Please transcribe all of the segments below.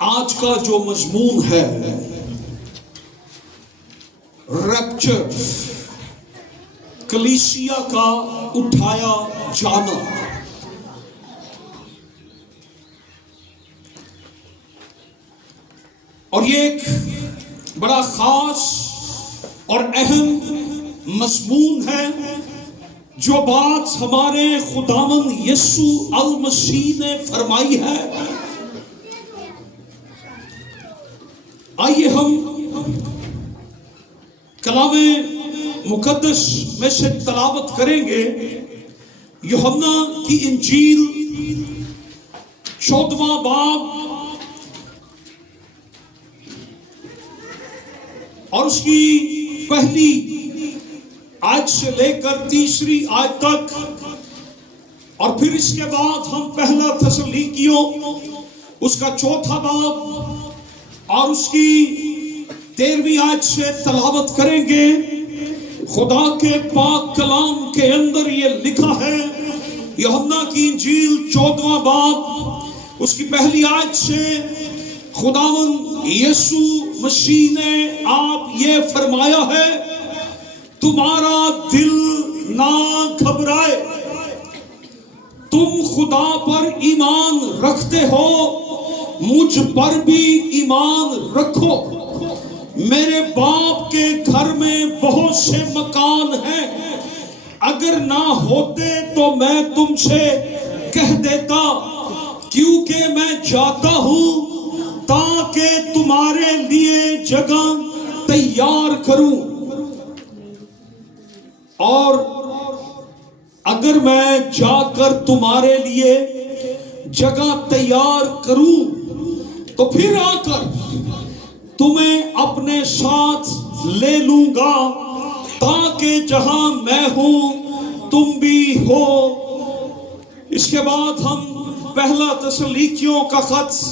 آج کا جو مضمون ہے ریپچر، کلیسیا کا اٹھایا جانا، اور یہ ایک بڑا خاص اور اہم مضمون ہے جو بات ہمارے خداوند یسوع المسیح نے فرمائی ہے۔ آئیے ہم کلام مقدس میں سے تلاوت کریں گے یوحنا کی انجیل 14واں باب اور اس کی پہلی آیت سے لے کر تیسری آیت تک، اور پھر اس کے بعد ہم پہلا تسلونیکیوں اس کا چوتھا باب اور اس کی 13ویں آیت سے تلاوت کریں گے۔ خدا کے پاک کلام کے اندر یہ لکھا ہے، یوحنا کی انجیل 14واں باب اس کی پہلی آیت سے خداوند یسوع مسیح نے آپ یہ فرمایا ہے، تمہارا دل نہ گھبرائے، تم خدا پر ایمان رکھتے ہو، مجھ پر بھی ایمان رکھو، میرے باپ کے گھر میں بہت سے مکان ہیں، اگر نہ ہوتے تو میں تم سے کہہ دیتا، کیونکہ میں جاتا ہوں تاکہ تمہارے لیے جگہ تیار کروں، اور اگر میں جا کر تمہارے لیے جگہ تیار کروں تو پھر آ کر تمہیں اپنے ساتھ لے لوں گا، تاکہ جہاں میں ہوں تم بھی ہو۔ اس کے بعد ہم پہلا تسلونیکیوں کا خط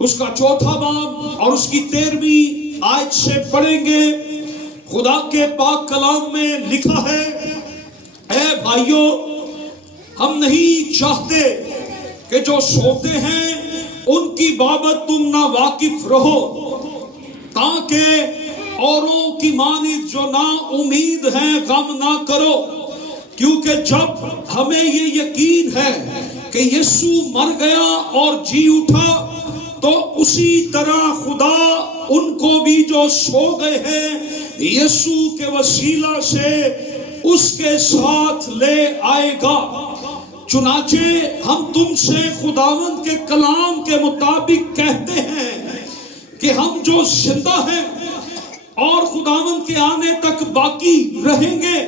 اس کا چوتھا باب اور اس کی 13ویں آیت سے پڑھیں گے۔ خدا کے پاک کلام میں لکھا ہے، اے بھائیو، ہم نہیں چاہتے کہ جو سوتے ہیں ان کی بابت تم نہ واقف رہو، تاکہ اوروں کی مانند جو نا امید ہیں غم نہ کرو، کیونکہ جب ہمیں یہ یقین ہے کہ یسوع مر گیا اور جی اٹھا، تو اسی طرح خدا ان کو بھی جو سو گئے ہیں یسوع کے وسیلہ سے اس کے ساتھ لے آئے گا۔ چنانچہ ہم تم سے خداوند کے کلام کے مطابق کہتے ہیں کہ ہم جو زندہ ہیں اور خداوند کے آنے تک باقی رہیں گے،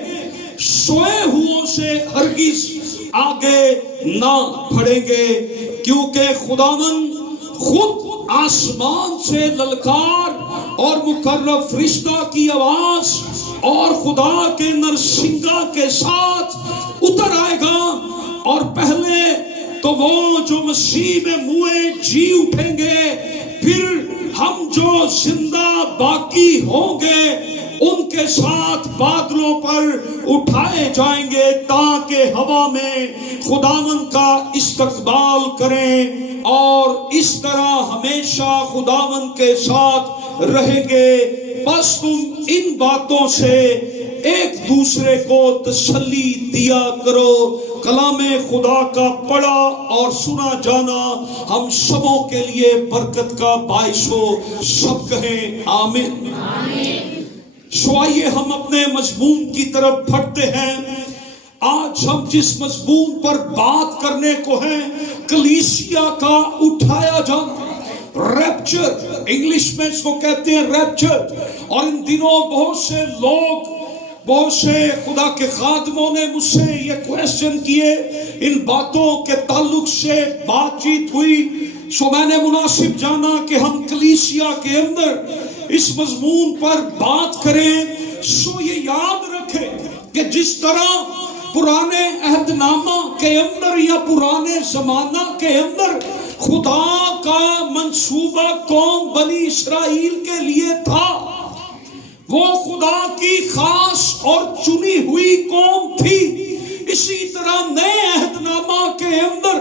سوئے ہوں سے ہرگز آگے نہ بڑھیں گے، کیونکہ خداوند خود آسمان سے للکار اور مقرب فرشتہ کی آواز اور خدا کے نرسنگا کے ساتھ اتر آئے گا، اور پہلے تو وہ جو مسیح میں موئے جی اٹھیں گے، پھر ہم جو زندہ باقی ہوں گے ان کے ساتھ بادلوں پر اٹھائے جائیں گے، تاکہ ہوا میں خداوند کا استقبال کریں، اور اس طرح ہمیشہ خداوند کے ساتھ رہیں گے۔ بس تم ان باتوں سے ایک دوسرے کو تسلی دیا کرو۔ کلام خدا کا پڑھا اور سنا جانا ہم سبوں کے لیے برکت کا باعث ہو، سب کہیں آمین۔ سو آئیے ہم اپنے مضمون کی طرف بڑھتے ہیں۔ آج ہم جس مضمون پر بات کرنے کو ہیں، کلیسیا کا اٹھایا جانا، ریپچر، انگلش میں اس کو کہتے ہیں ریپچر۔ اور ان دنوں بہت سے لوگ، بہت سے خدا کے خادموں نے مجھ سے یہ کویسچن کیے، ان باتوں کے تعلق سے بات چیت ہوئی، سو میں نے مناسب جانا کہ ہم کلیسیا کے اندر اس مضمون پر بات کریں۔ سو یہ یاد رکھیں کہ جس طرح پرانے عہد نامہ کے اندر یا پرانے زمانہ کے اندر خدا کا منصوبہ قوم بنی اسرائیل کے لیے تھا، وہ خدا کی خاص اور چنی ہوئی قوم تھی، اسی طرح نئے عہد نامہ کے اندر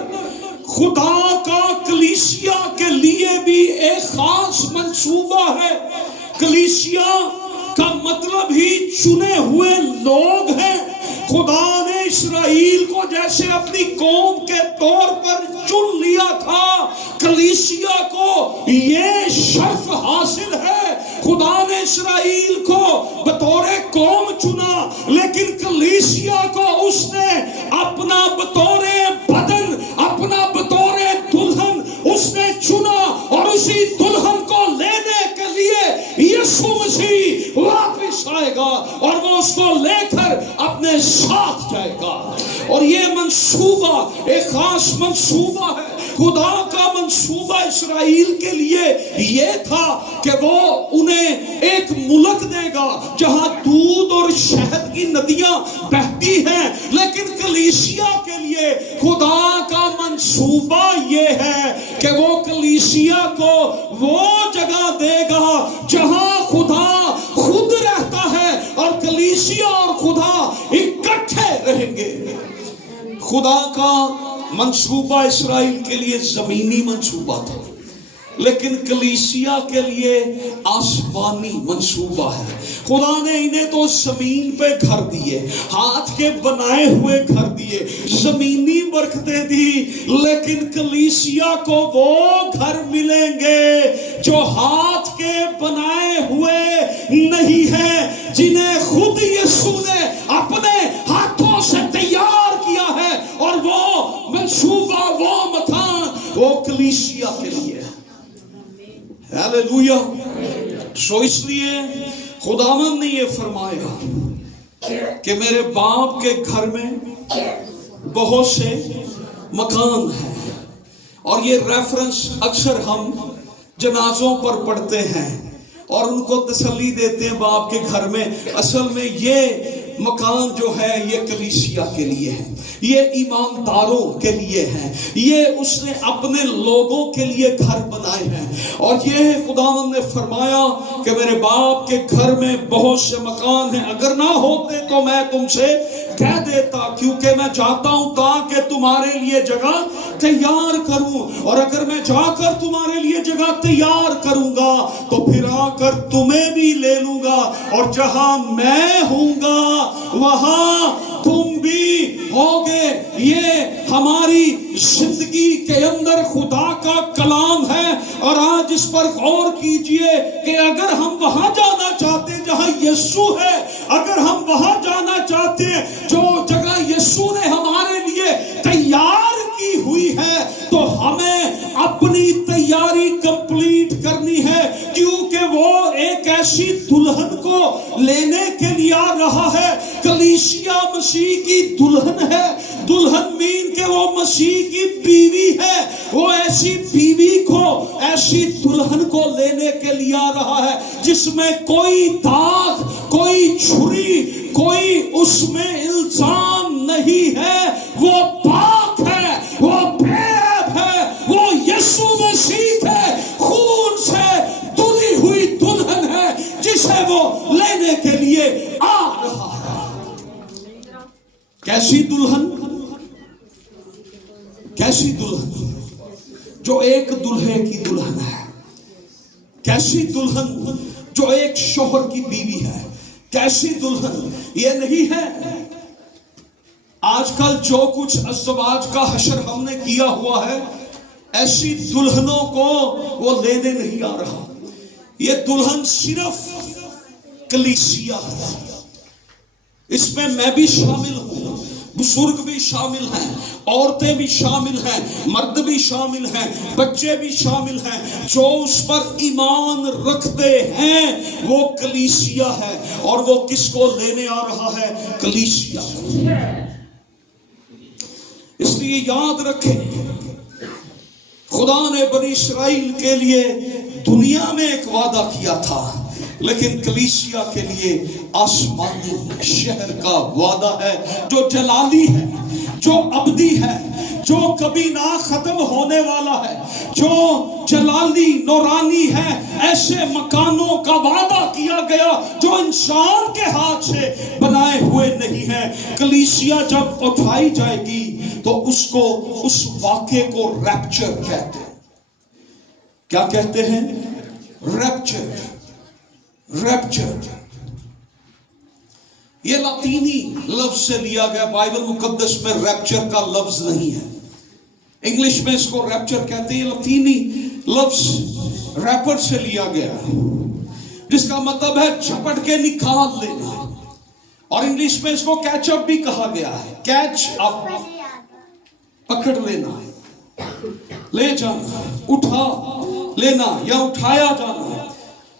خدا کا کلیسیا کے لیے منصوبہ ہے. کلیسیا کا مطلب ہی چنے ہوئے لوگ ہیں. خدا نے اسرائیل کو جیسے اپنی قوم کے طور پر چن لیا تھا، کلیسیا کو یہ شرف حاصل ہے. خدا نے اسرائیل کو بطور قوم چنا، لیکن کلیسیا کو اس نے اپنا بطور بدن، اپنا بطور دلہن اس نے چنا، اور اسی دلہن کو لینے کے لیے یسوع مسیح واپس آئے گا اور وہ اس کو لے کر اپنے ساتھ جائے گا. اور یہ منصوبہ ایک خاص منصوبہ ہے. خدا کا منصوبہ اسرائیل کے لیے یہ تھا کہ وہ انہیں ایک ملک دے گا جہاں دودھ اور شہد کی ندیاں بہتی ہیں. لیکن کلیسیا کے لیے خدا کا منصوبہ یہ ہے کہ وہ کلیسیا کو وہ جگہ دے گا جہاں خدا خود رہتا ہے، اور کلیسیا اور خدا اکٹھے رہیں گے. خدا کا منصوبہ اسرائیل کے لیے زمینی منصوبہ تھا، لیکن کلیسیا کے لیے آسمانی منصوبہ ہے. خدا نے انہیں تو زمین پہ گھر دیے، ہاتھ کے بنائے ہوئے گھر دیے، زمینی برکتیں دی، لیکن کلیسیا کو وہ گھر ملیں گے جو ہاتھ کے بنائے ہوئے نہیں ہیں، جنہیں خود یسوع نے اپنے ہاتھوں سے تیار کیا ہے. اور وہ منصوبہ، وہ مکان، وہ کلیسیا کے لیے ہے. ہیلیلویا. سو اس لیے خداوند نے یہ فرمایا کہ میرے باپ کے گھر میں بہت سے مکان ہیں. اور یہ ریفرنس اکثر ہم جنازوں پر پڑھتے ہیں اور ان کو تسلی دیتے ہیں باپ کے گھر میں. اصل میں یہ مکان جو ہے یہ کلیسیا کے لیے ہے، یہ ایمانداروں کے لیے ہے، یہ اس نے اپنے لوگوں کے لیے گھر بنائے ہیں. اور یہ خداوند نے فرمایا کہ میرے باپ کے گھر میں بہت سے مکان ہیں، اگر نہ ہوتے تو میں تم سے کہہ دیتا، کیونکہ میں جاتا ہوں تاکہ تمہارے لیے جگہ تیار کروں، اور اگر میں جا کر تمہارے لیے جگہ تیار کروں گا تو پھر آ کر تمہیں بھی لے لوں گا، اور جہاں میں ہوں گا وہاں تم بھی ہوگے. یہ ہماری زندگی کے اندر خدا کا کلام ہے. اور آج اس پر غور کیجئے کہ اگر ہم وہاں جانا چاہتے ہیں جہاں یسوع ہے، اگر ہم وہاں جانا چاہتے ہیں جو جگہ یسوع نے ہمارے لیے تیار کی ہوئی ہے، تو ہمیں اپنی تیاری کمپلیٹ کرنی ہے، کیونکہ وہ ایک ایسی دلہن کو لینے کے لیے آ رہا ہے. کلیسیا مسیح کی دلہن ہے. دلہن مین کہ وہ مسیح کی بیوی ہے. وہ ایسی بیوی کو، ایسی دلہن کو لینے کے لیے آ رہا ہے جس میں کوئی داغ، کوئی چھری، کوئی اس میں الزام نہیں ہے. وہ پاک ہے، وہ بے عیب ہے، وہ یسوع مسیح کے خون سے دھلی ہوئی دلہن ہے جسے وہ لینے کے لیے آ رہا ہے. کیسی دلہن؟ کیسی دلہن؟ جو ایک دلہے کی دلہن ہے. کیسی دلہن؟ جو ایک شوہر کی بیوی ہے. کیسی دلہن؟ یہ نہیں ہے آج کل جو کچھ ازدواج کا حشر ہم نے کیا ہوا ہے، ایسی دلہنوں کو وہ لینے نہیں آ رہا. یہ دلہن صرف کلیسیا ہے. اس میں میں بھی شامل ہوں، بزرگ بھی شامل ہیں، عورتیں بھی شامل ہیں، مرد بھی شامل ہیں، بچے بھی شامل ہیں. جو اس پر ایمان رکھتے ہیں وہ کلیسیا ہے. اور وہ کس کو لینے آ رہا ہے؟ کلیسیا. اس لیے یاد رکھیں، خدا نے بنی اسرائیل کے لیے دنیا میں ایک وعدہ کیا تھا، لیکن کلیسیا کے لیے آسمانی شہر کا وعدہ ہے جو جلالی ہے، جو ابدی ہے، جو کبھی نہ ختم ہونے والا ہے، جو جلالی نورانی ہے. ایسے مکانوں کا وعدہ کیا گیا جو انسان کے ہاتھ سے بنائے ہوئے نہیں ہیں. کلیسیا جب اٹھائی جائے گی تو اس کو، اس واقعے کو ریپچر کہتے ہیں. کیا کہتے ہیں؟ रैप्चर ये लातीनी लफ्ज से लिया गया, बाइबल मुकद्दस में रैप्चर का लफ्ज नहीं है। इंग्लिश में इसको रैप्चर कहते हैं, लातीनी लफ्ज रैपर से लिया गया, जिसका मतलब है झपट के निकाल लेना। और इंग्लिश में इसको कैचअप भी कहा गया है, कैच अप, पकड़ लेना, ले जाना, उठा लेना या उठाया जाना।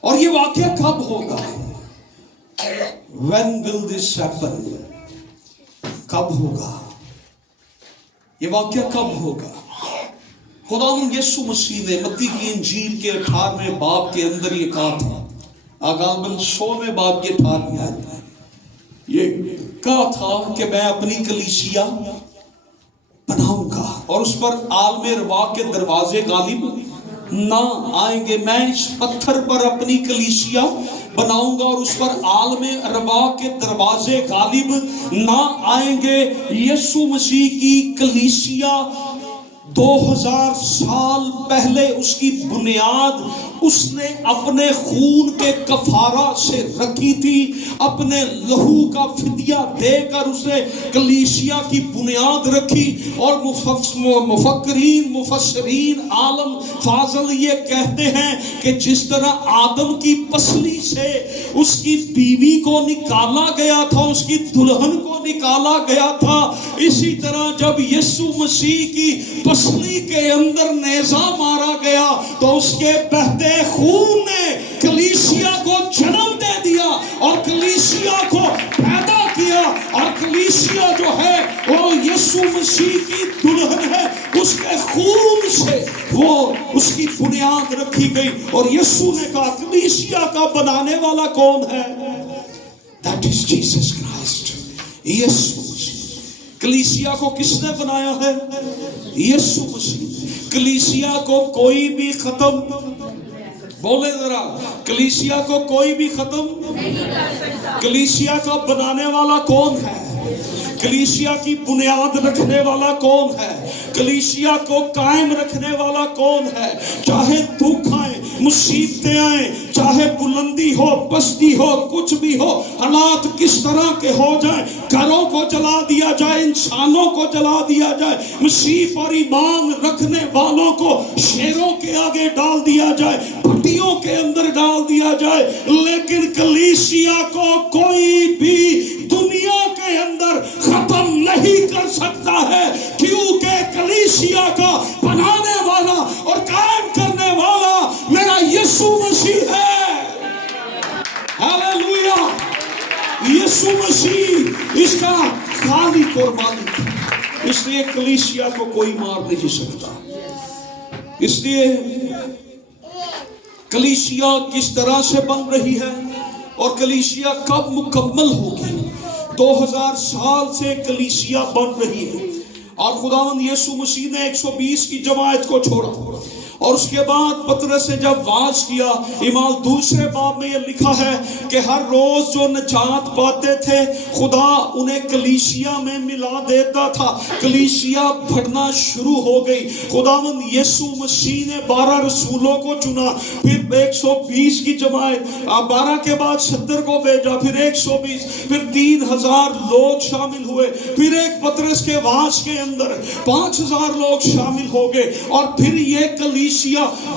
और ये वाक्य कब होगा? When will this happen? कब होगा ये वाक्य? कब होगा? खुदावंद यीशु मसीह ने मत्ती की इंजील के 18वें बाब के अंदर ये कहा था, आगामन 100वें बाब के 18वीं आयत में ये कहा था कि मैं अपनी कलीसिया बनाऊंगा और उस पर आलमे रवा के दरवाजे गालिब ना आएंगे। मैं इस पत्थर पर अपनी कलीसिया बनाऊंगा और उस पर आलमे रवा के दरवाजे गालिब ना आएंगे। यीशु मसीह की कलीसिया 2000 साल पहले उसकी बुनियाद उसने अपने खून के कफारा से रखी थी, अपने लहू का फिदिया देकर उसने कलीसिया की बुनियाद रखी। और मुफक्रीन मुफस्सरीन आलम फाजल ये कहते हैं कि जिस तरह आदम की पसली से उसकी बीवी को निकाला गया था, उसकी दुल्हन को निकाला गया था, इसी तरह जब यीशु मसीह की पसली के अंदर नेजा मारा गया तो उसके बहते खून ने कलीसिया को जन्म दे दिया और कलीसिया को पैदा किया। और कलीसिया जो है वो यीशु मसीह की दुल्हन है, उसके खून से वो उसकी बुनियाद रखी गई। और यीशु ने कहा कलीसिया का बनाने वाला कौन है? दैट इज जीसस क्राइस्ट, यीशु मसीह। कलीसिया को किसने बनाया है? यीशु मसीह। कलीसिया को कोई भी खत्म, बोले जरा, कलीसिया को कोई भी खत्म नहीं कर सकता। कलीसिया का बनाने वाला कौन है? कलीसिया की बुनियाद रखने वाला कौन है? कलीसिया को कायम रखने वाला कौन है? चाहे दुख आए, मुसीबतें आए, चाहे बुलंदी हो, पस्ती हो, कुछ भी हो, हालात किस तरह के हो जाए, घरों को जला दिया जाए, इंसानों को जला दिया जाए, मसीह पर ईमान रखने वालों को शेरों के आगे डाल दिया जाए, भट्टियों के अंदर डाल दिया जाए, लेकिन कलीसिया को कोई भी दुनिया के अंदर खत्म नहीं कर सकता है, क्योंकि कलीसिया का बनाने वाला और कायम करने वाला मेरा यीशु मसीह है। हालेलुया। यीशु मसीह इसका खालिक और मालिक, इसलिए कलीसिया को कोई मार नहीं सकता। इसलिए कलीसिया किस तरह से बन रही है और कलीसिया कब मुकम्मल होगी? 2000 साल से कलीसिया बन रही है और खुदावंद यीशु मसीह ने 120 की जमात को छोड़ा और उसके बाद पतरस ने जब वाज किया, इमाल दूसरे बाब में ये लिखा है कि हर रोज जो नजात पाते थे खुदा उन्हें कलीसिया में मिला देता था। कलीसिया बढ़ना शुरू हो गई। खुदावंद यीशु मसीह ने 12 रसूलों को चुना, फिर 120 की जमात, 12 के बाद 70 को भेजा, फिर 120, फिर 3000 लोग शामिल हुए, फिर एक पतरस के वाज के अंदर 5000 लोग शामिल हो गए और फिर ये कलीसिया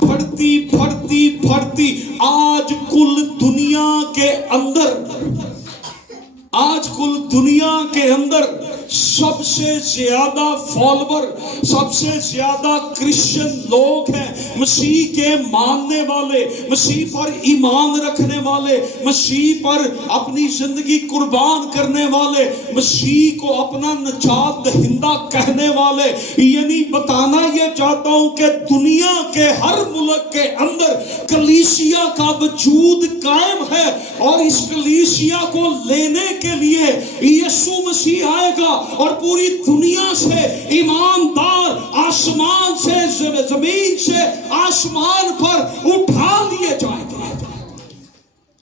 बढ़ती बढ़ती बढ़ती आज कुल दुनिया के अंदर सबसे ज्यादा फॉलोवर, सबसे ज्यादा क्रिश्चियन लोग हैं, मसीह के मानने वाले, मसीह पर ईमान रखने वाले, मसीह पर अपनी जिंदगी कुर्बान करने वाले, मसीह को अपना निजात दहिंदा कहने वाले। यानी बताना ये चाहता हूं कि दुनिया के हर मुल्क के अंदर कलीसिया का वजूद कायम है और इस कलीसिया को लेने के लिए यीशु मसीह आएगा और पूरी दुनिया से ईमानदार आसमान से, जमीन से आसमान पर उठा लिए जाएंगे।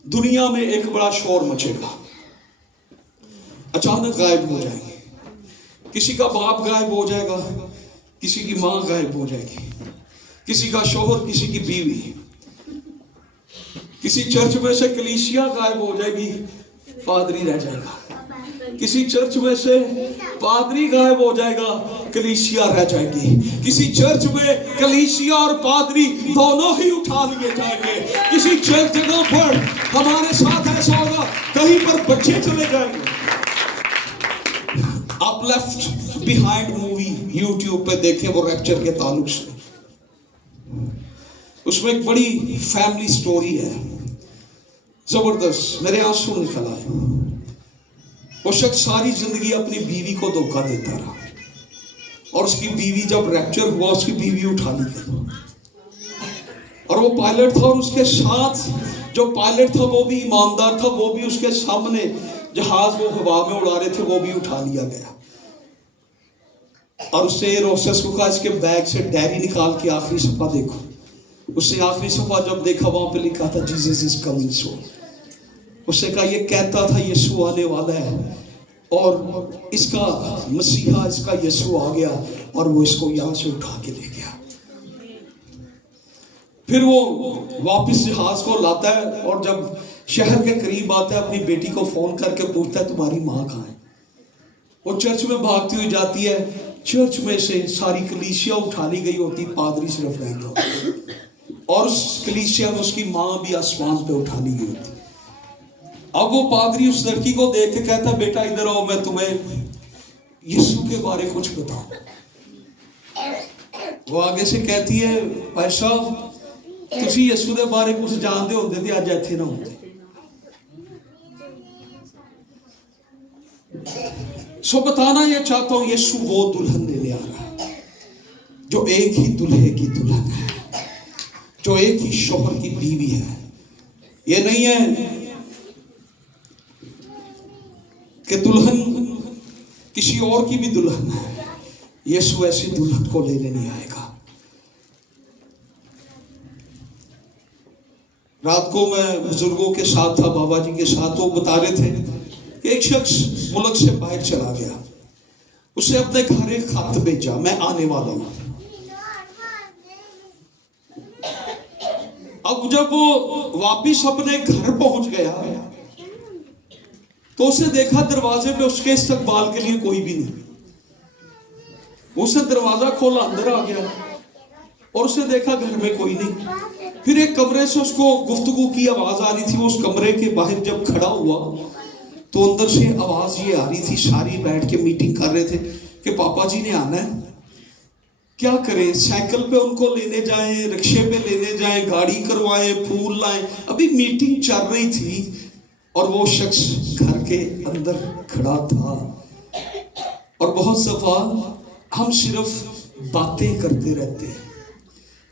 दुनिया में एक बड़ा शोर मचेगा, अचानक गायब हो जाएंगे, किसी का बाप गायब हो जाएगा, किसी की मां गायब हो जाएगी, किसी का शौहर, किसी की बीवी, किसी चर्च में से कलीसिया गायब हो जाएगी, पादरी रह जाएगा। किसी चर्च में से पादरी गायब हो जाएगा, कलीसिया रह जाएगी। किसी चर्च में कलीसिया और पादरी दोनों ही उठा लिए जाएंगे। किसी चर्च जगह पर हमारे साथ ऐसा होगा, कहीं पर बच्चे चले जाएंगे। आप लेफ्ट बिहाइंड मूवी यूट्यूब पे देखें, वो रैप्चर के ताल्लुक से, उसमें एक बड़ी फैमिली स्टोरी है, जबरदस्त, मेरे आंसू निकल आए। वो शख्स सारी जिंदगी अपनी बीवी को धोखा देता रहा और उसकी बीवी जब रैप्चर हुआ, उसकी बीवी उठा ली गई। और वो पायलट था और उसके साथ जो पायलट था वो भी ईमानदार था, वो भी उसके सामने जहाज वो हवा में उड़ा रहे थे, वो भी उठा लिया गया। और उससे रोसेस को कहा इसके बैग से डायरी निकाल के आखिरी सफा देखो। उससे आखिरी सफा जब देखा, वहां पे लिखा था जीसस इज कमिंग सून। उसने कहा ये कहता था यीशु आने वाला है और इसका मसीहा, इसका यीशु आ गया और वो इसको यहां से उठा के ले गया। फिर वो वापस जहाज को लाता है और जब शहर के करीब आता है, अपनी बेटी को फोन करके पूछता है तुम्हारी माँ कहाँ है। वो चर्च में भागती हुई जाती है, चर्च में से सारी कलीसिया उठा ली गई होती, पादरी सिर्फ रह गया और उस कलीसिया में उसकी माँ भी आसमान पे उठा ली गई होती। अब वो पादरी उस लड़की को देख के कहता, बेटा इधर आओ, मैं तुम्हें यीशु के बारे कुछ बताऊं। वो आगे से कहती है, भाई साहब तुसी यीशु के बारे कुछ जानते होंगे तो अज इत्थे ना होंगे। सो बताना ये चाहता हूं, यीशु वो दुल्हन लेने आ रहा है जो एक ही दुल्हे की दुल्हन है, जो एक ही शौहर की बीवी है। ये नहीं है कि दुल्हन किसी और की भी दुल्हन है। यीशु ऐसी दुल्हन को लेने नहीं आएगा। रात को मैं बुजुर्गों के साथ था, बाबा जी के साथ, वो बता रहे थे कि एक शख्स मुल्क से बाहर चला गया, उसे अपने घर एक खत भेजा, मैं आने वाला हूं। अब जब वो वापिस अपने घर पहुंच गया तो उसे देखा दरवाजे पे उसके इस्तकबाल के लिए कोई भी नहीं। उसे दरवाजा खोला, अंदर आ गया और उसे देखा घर में कोई नहीं। फिर एक कमरे से उसको गुफ्तगू की आवाज आ रही थी। उस कमरे के बाहर जब खड़ा हुआ तो अंदर से आवाज ये आ रही थी, सारी बैठ के मीटिंग कर रहे थे कि पापा जी ने आना है, क्या करें, साइकिल पे उनको लेने जाएं, रिक्शे पे लेने जाएं, गाड़ी करवाएं, फूल लाएं। अभी मीटिंग चल रही थी और वो शख्स घर के अंदर खड़ा था। और बहुत दफा हम सिर्फ बातें करते रहते हैं।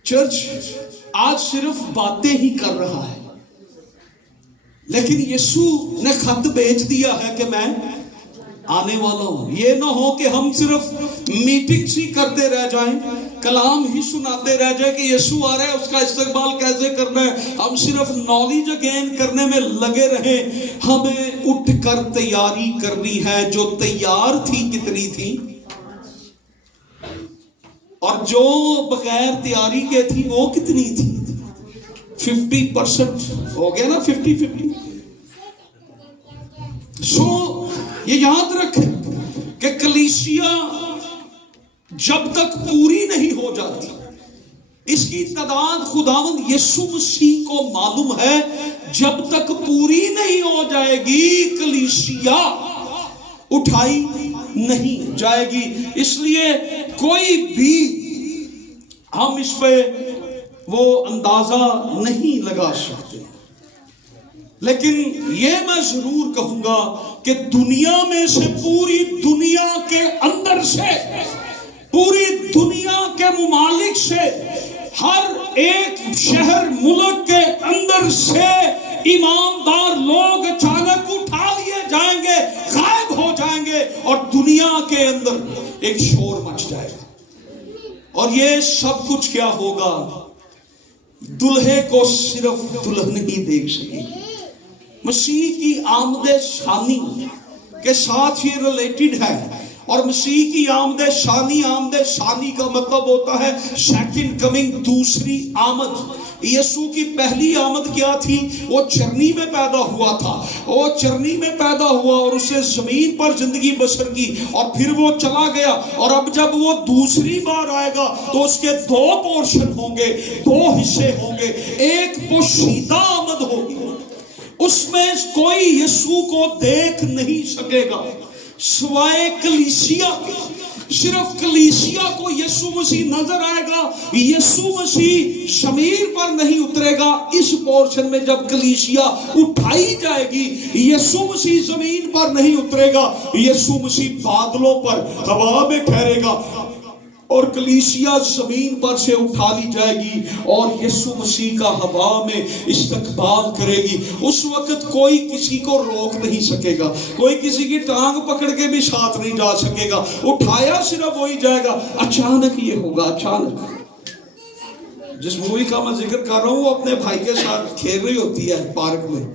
चर्च आज सिर्फ बातें ही कर रहा है, लेकिन यीशु ने खत भेज दिया है कि मैं आने वाला हूं। ये ना हो कि हम सिर्फ मीटिंग्स ही करते रह जाएं, कलाम ही सुनाते रह जाए कि यीशु आ रहा है, उसका इस्तकबाल कैसे करना है। हम सिर्फ नॉलेज गेन करने में लगे रहे। हमें उठकर तैयारी करनी है। जो तैयार थी कितनी थी, और जो बगैर तैयारी के थी वो कितनी थी। 50% हो गया ना, 50-50। सो ये याद रखें कि कलीसिया जब तक पूरी नहीं हो जाती, इसकी तादाद खुदावंद यीशु मसीह को मालूम है, जब तक पूरी नहीं हो जाएगी कलीसिया उठाई नहीं जाएगी। इसलिए कोई भी हम इस पे वो अंदाजा नहीं लगा सकते, लेकिन ये मैं जरूर कहूंगा कि दुनिया में से, पूरी दुनिया के अंदर से, पूरी दुनिया के मुमालिक से, हर एक शहर मुल्क के अंदर से ईमानदार लोग अचानक उठा लिए जाएंगे, गायब हो जाएंगे और दुनिया के अंदर एक शोर मच जाएगा। और ये सब कुछ क्या होगा, दुल्हे को सिर्फ दुल्हन ही देख सकेगी। मसीह की आमदे शानी के साथ ये रिलेटेड है। اور مسیح کی آمد ثانی کا مطلب ہوتا ہے سیکنڈ کمنگ، دوسری آمد۔ یسوع کی پہلی آمد کیا تھی؟ وہ چرنی میں پیدا ہوا تھا، وہ چرنی میں پیدا ہوا اور اسے زمین پر زندگی بسر کی، اور پھر وہ چلا گیا، اور اب جب وہ دوسری بار آئے گا تو اس کے دو پورشن ہوں گے، دو حصے ہوں گے۔ ایک پوشیدہ آمد ہوگی، اس میں کوئی یسوع کو دیکھ نہیں سکے گا سوائے کلیسیا کے۔ صرف کلیسیا کو یسوع مسیح نظر آئے گا، یسوع مسیح زمین پر نہیں اترے گا۔ اس پورشن میں جب کلیسیا اٹھائی جائے گی، یسوع مسیح زمین پر نہیں اترے گا، یسوع مسیح بادلوں پر ہوا میں ٹھہرے گا، اور کلیسیا زمین پر سے اٹھا لی جائے گی اور یسوع مسیح کا ہوا میں استقبال کرے گی۔ اس وقت کوئی کسی کو روک نہیں سکے گا، کوئی کسی کی ٹانگ پکڑ کے بھی ساتھ نہیں جا سکے گا، اٹھایا صرف وہی جائے گا۔ اچانک یہ ہوگا، اچانک۔ جس مووی کا میں ذکر کر رہا ہوں وہ اپنے بھائی کے ساتھ کھیل رہی ہوتی ہے پارک میں،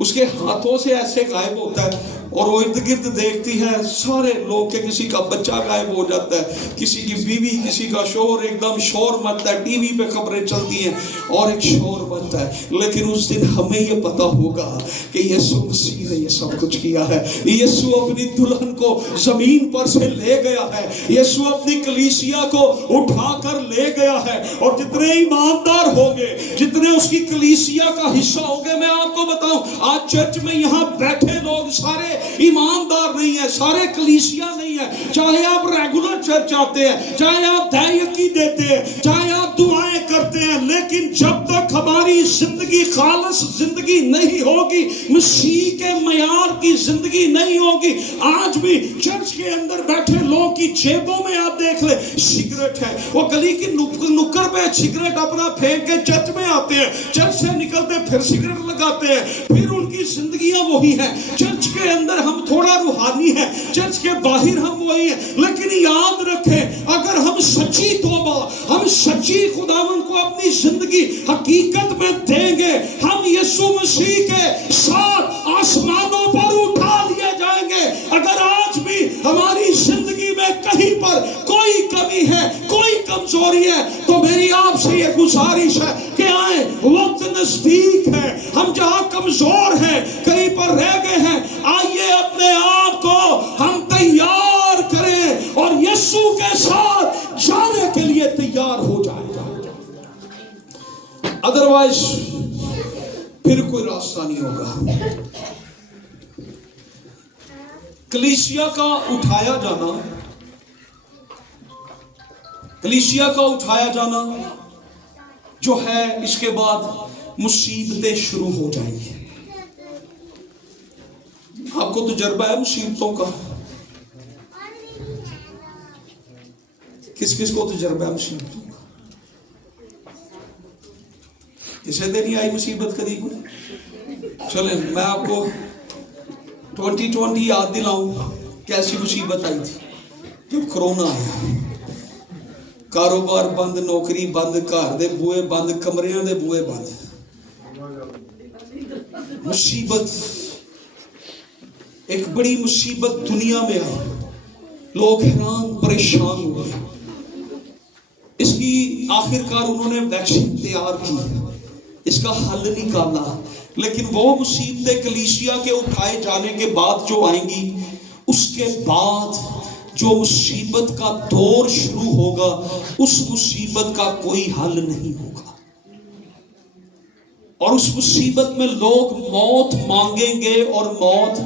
اس کے ہاتھوں سے ایسے غائب ہوتا ہے اور وہ ارد گرد دیکھتی ہے، سارے لوگ کے کسی کا بچہ غائب ہو جاتا ہے، کسی کی بیوی، کسی کا شوہر، ایک دم شور مچتا ہے، ٹی وی پہ خبریں چلتی ہیں اور ایک شور مچتا ہے۔ لیکن اس دن ہمیں یہ پتا ہوگا کہ یسوع مسیح نے یہ سب کچھ کیا ہے۔ یسوع اپنی دلہن کو زمین پر سے لے گیا ہے، یسوع اپنی کلیسیا کو اٹھا کر لے گیا ہے، اور جتنے ایماندار ہوں گے، جتنے اس کی کلیسیا کا حصہ ہوں گے، میں آپ کو بتاؤں آج چرچ میں یہاں بیٹھے لوگ سارے ایماندار نہیں ہے، سارے کلیسیا نہیں ہے۔ چاہے آپ ریگولر چرچ آتے ہیں، چاہے آپ دائیکی دیتے ہیں، چاہے آپ دعائیں کرتے ہیں، لیکن جب تک ہماری زندگی خالص زندگی نہیں ہوگی، مسیح کے معیار کی زندگی نہیں ہوگی۔ آج بھی چرچ کے اندر بیٹھے لوگ کی جیبوں میں آپ دیکھ لیں سگریٹ ہے، وہ گلی کی نکڑ پہ سگریٹ اپنا پھینک کے چرچ میں آتے ہیں، چرچ سے نکلتے پھر سگریٹ لگاتے ہیں، پھر ان کی زندگیاں وہی ہیں۔ چرچ کے اندر ہم تھوڑا روحانی ہیں، چرچ کے باہر ہم وہی ہیں، لیکن یاد رکھیں اگر ہم سچی توبہ، ہم سچی خداوند کو اپنی زندگی حقیقت میں دیں گے، ہم یسوع مسیح کے ساتھ آسمانوں پر اٹھا لیے جائیں گے۔ اگر آج بھی ہماری زندگی میں کہیں پر کوئی کمی ہے، کوئی کمزوری ہے، تو میری آپ سے یہ گزارش ہے کہ آئیں، وقت نزدیک ہے۔ ہم جہاں کمزور ہیں، کہیں پر رہ گئے ہیں، آئیے اپنے آپ کو ہم تیار کریں اور یسوع کے ساتھ جانے کے لیے تیار ہو جائیں۔ ادروائز پھر کوئی راستہ نہیں ہوگا۔ کلیسیا کا اٹھایا جانا، کلیسیا کا اٹھایا جانا جو ہے، اس کے بعد مصیبتیں شروع ہو جائیں گی۔ آپ کو تجربہ ہے مصیبتوں کا؟ کس کس کو تجربہ ہے مصیبتوں کا؟ کسے دن ہی آئی مصیبت قریب؟ چلیں میں آپ کو 2020 یاد دلاؤں کیسی مصیبت آئی تھی جب کرونا آیا۔ کاروبار بند، نوکری بند، گھر دے بوئے بند، کمریاں دے بوئے بند، مصیبت، ایک بڑی مصیبت دنیا میں آئی، لوگ حیران پریشان ہوئے۔ اس کی آخر کار انہوں نے ویکسین تیار کی، اس کا حل نکالا، لیکن وہ مصیبتیں کلیسیا کے اٹھائے جانے کے بعد جو آئیں گی، اس کے بعد جو مصیبت کا دور شروع ہوگا، اس مصیبت کا کوئی حل نہیں ہوگا، اور اس مصیبت میں لوگ موت مانگیں گے، اور موت،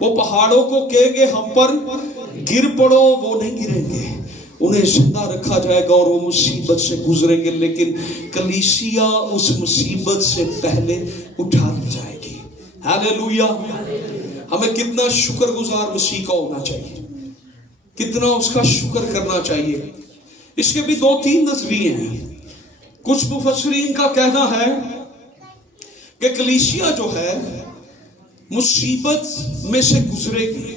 وہ پہاڑوں کو کہیں گے ہم پر گر پڑو، وہ نہیں گریں گے، انہیں زندہ رکھا جائے گا اور وہ مصیبت سے گزریں گے، لیکن کلیسیا اس مصیبت سے پہلے اٹھا لی جائے گی۔ ہاللیلویا! ہمیں کتنا شکر گزار مسیح کا ہونا چاہیے، کتنا اس کا شکر کرنا چاہیے۔ اس کے بھی 2-3 نظریے ہیں۔ کچھ مفسرین کا کہنا ہے کہ کلیسیا جو ہے مصیبت میں سے گزرے گی،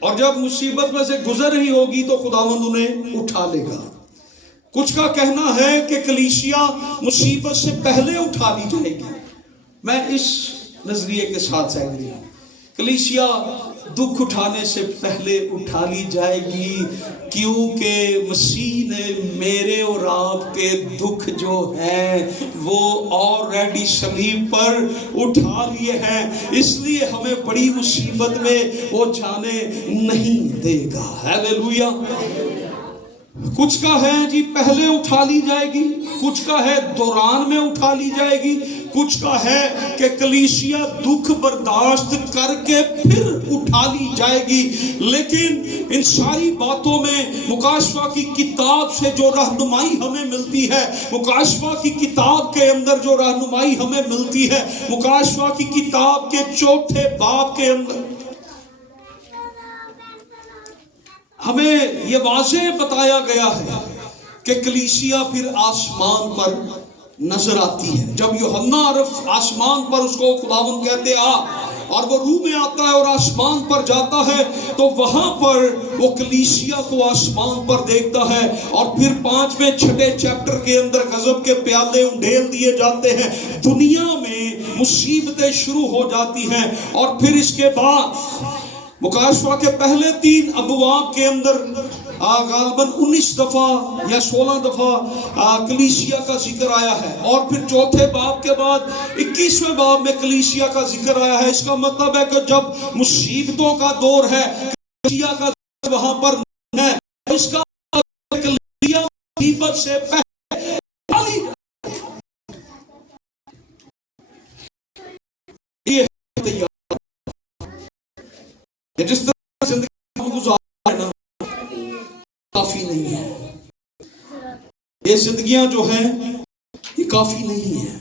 اور جب مصیبت میں سے گزر رہی ہوگی تو خداوند انہیں اٹھا لے گا۔ کچھ کا کہنا ہے کہ کلیسیا مصیبت سے پہلے اٹھا لی جائے گی۔ میں اس نظریے کے ساتھ سہمت ہوں۔ کلیسیا دکھ اٹھانے سے پہلے اٹھا لی جائے گی، کیونکہ مسیح نے میرے اور آپ کے دکھ جو ہیں وہ آلریڈی صلیب پر اٹھا لیے ہیں، اس لیے ہمیں بڑی مصیبت میں وہ جانے نہیں دے گا۔ ہیلیلویا۔ کچھ کا ہے جی پہلے اٹھا لی جائے گی، کچھ کا ہے دوران میں اٹھا لی جائے گی، کچھ کا ہے کہ کلیسیا دکھ برداشت کر کے پھر اٹھا لی جائے گی۔ لیکن ان ساری باتوں میں مکاشفہ کی کتاب سے جو رہنمائی ہمیں ملتی ہے، مکاشفہ کی کتاب کے اندر جو رہنمائی ہمیں ملتی ہے، مکاشفہ کی کتاب کے 4 باب کے اندر ہمیں یہ واضح بتایا گیا ہے کہ کلیسیا پھر آسمان پر نظر آتی ہے۔ جب یوحنا عرف آسمان پر اس کو خداوند کہتے آ، اور وہ روح میں آتا ہے اور آسمان پر جاتا ہے، تو وہاں پر وہ کلیسیا کو آسمان پر دیکھتا ہے، اور پھر 5ویں 6 چیپٹر کے اندر غضب کے پیالے انڈیل دیے جاتے ہیں، دنیا میں مصیبتیں شروع ہو جاتی ہیں، اور پھر اس کے بعد مکاشفہ کے پہلے 3 ابواب کے اندر غالباً 19 دفعہ یا 16 دفعہ کلیسیا کا ذکر آیا ہے، اور پھر 4 باب کے بعد 21ویں باب میں کلیسیا کا ذکر آیا ہے۔ اس کا مطلب ہے کہ جب مصیبتوں کا دور ہے، کلیسیا کا وہاں پر ہے، اس کا کلیسیا مصیبت سے پہلے یہ تیار، جس طرح زندگی ہم گزار رہے ہیں کافی نہیں ہے، یہ زندگیاں جو ہیں یہ کافی نہیں ہے،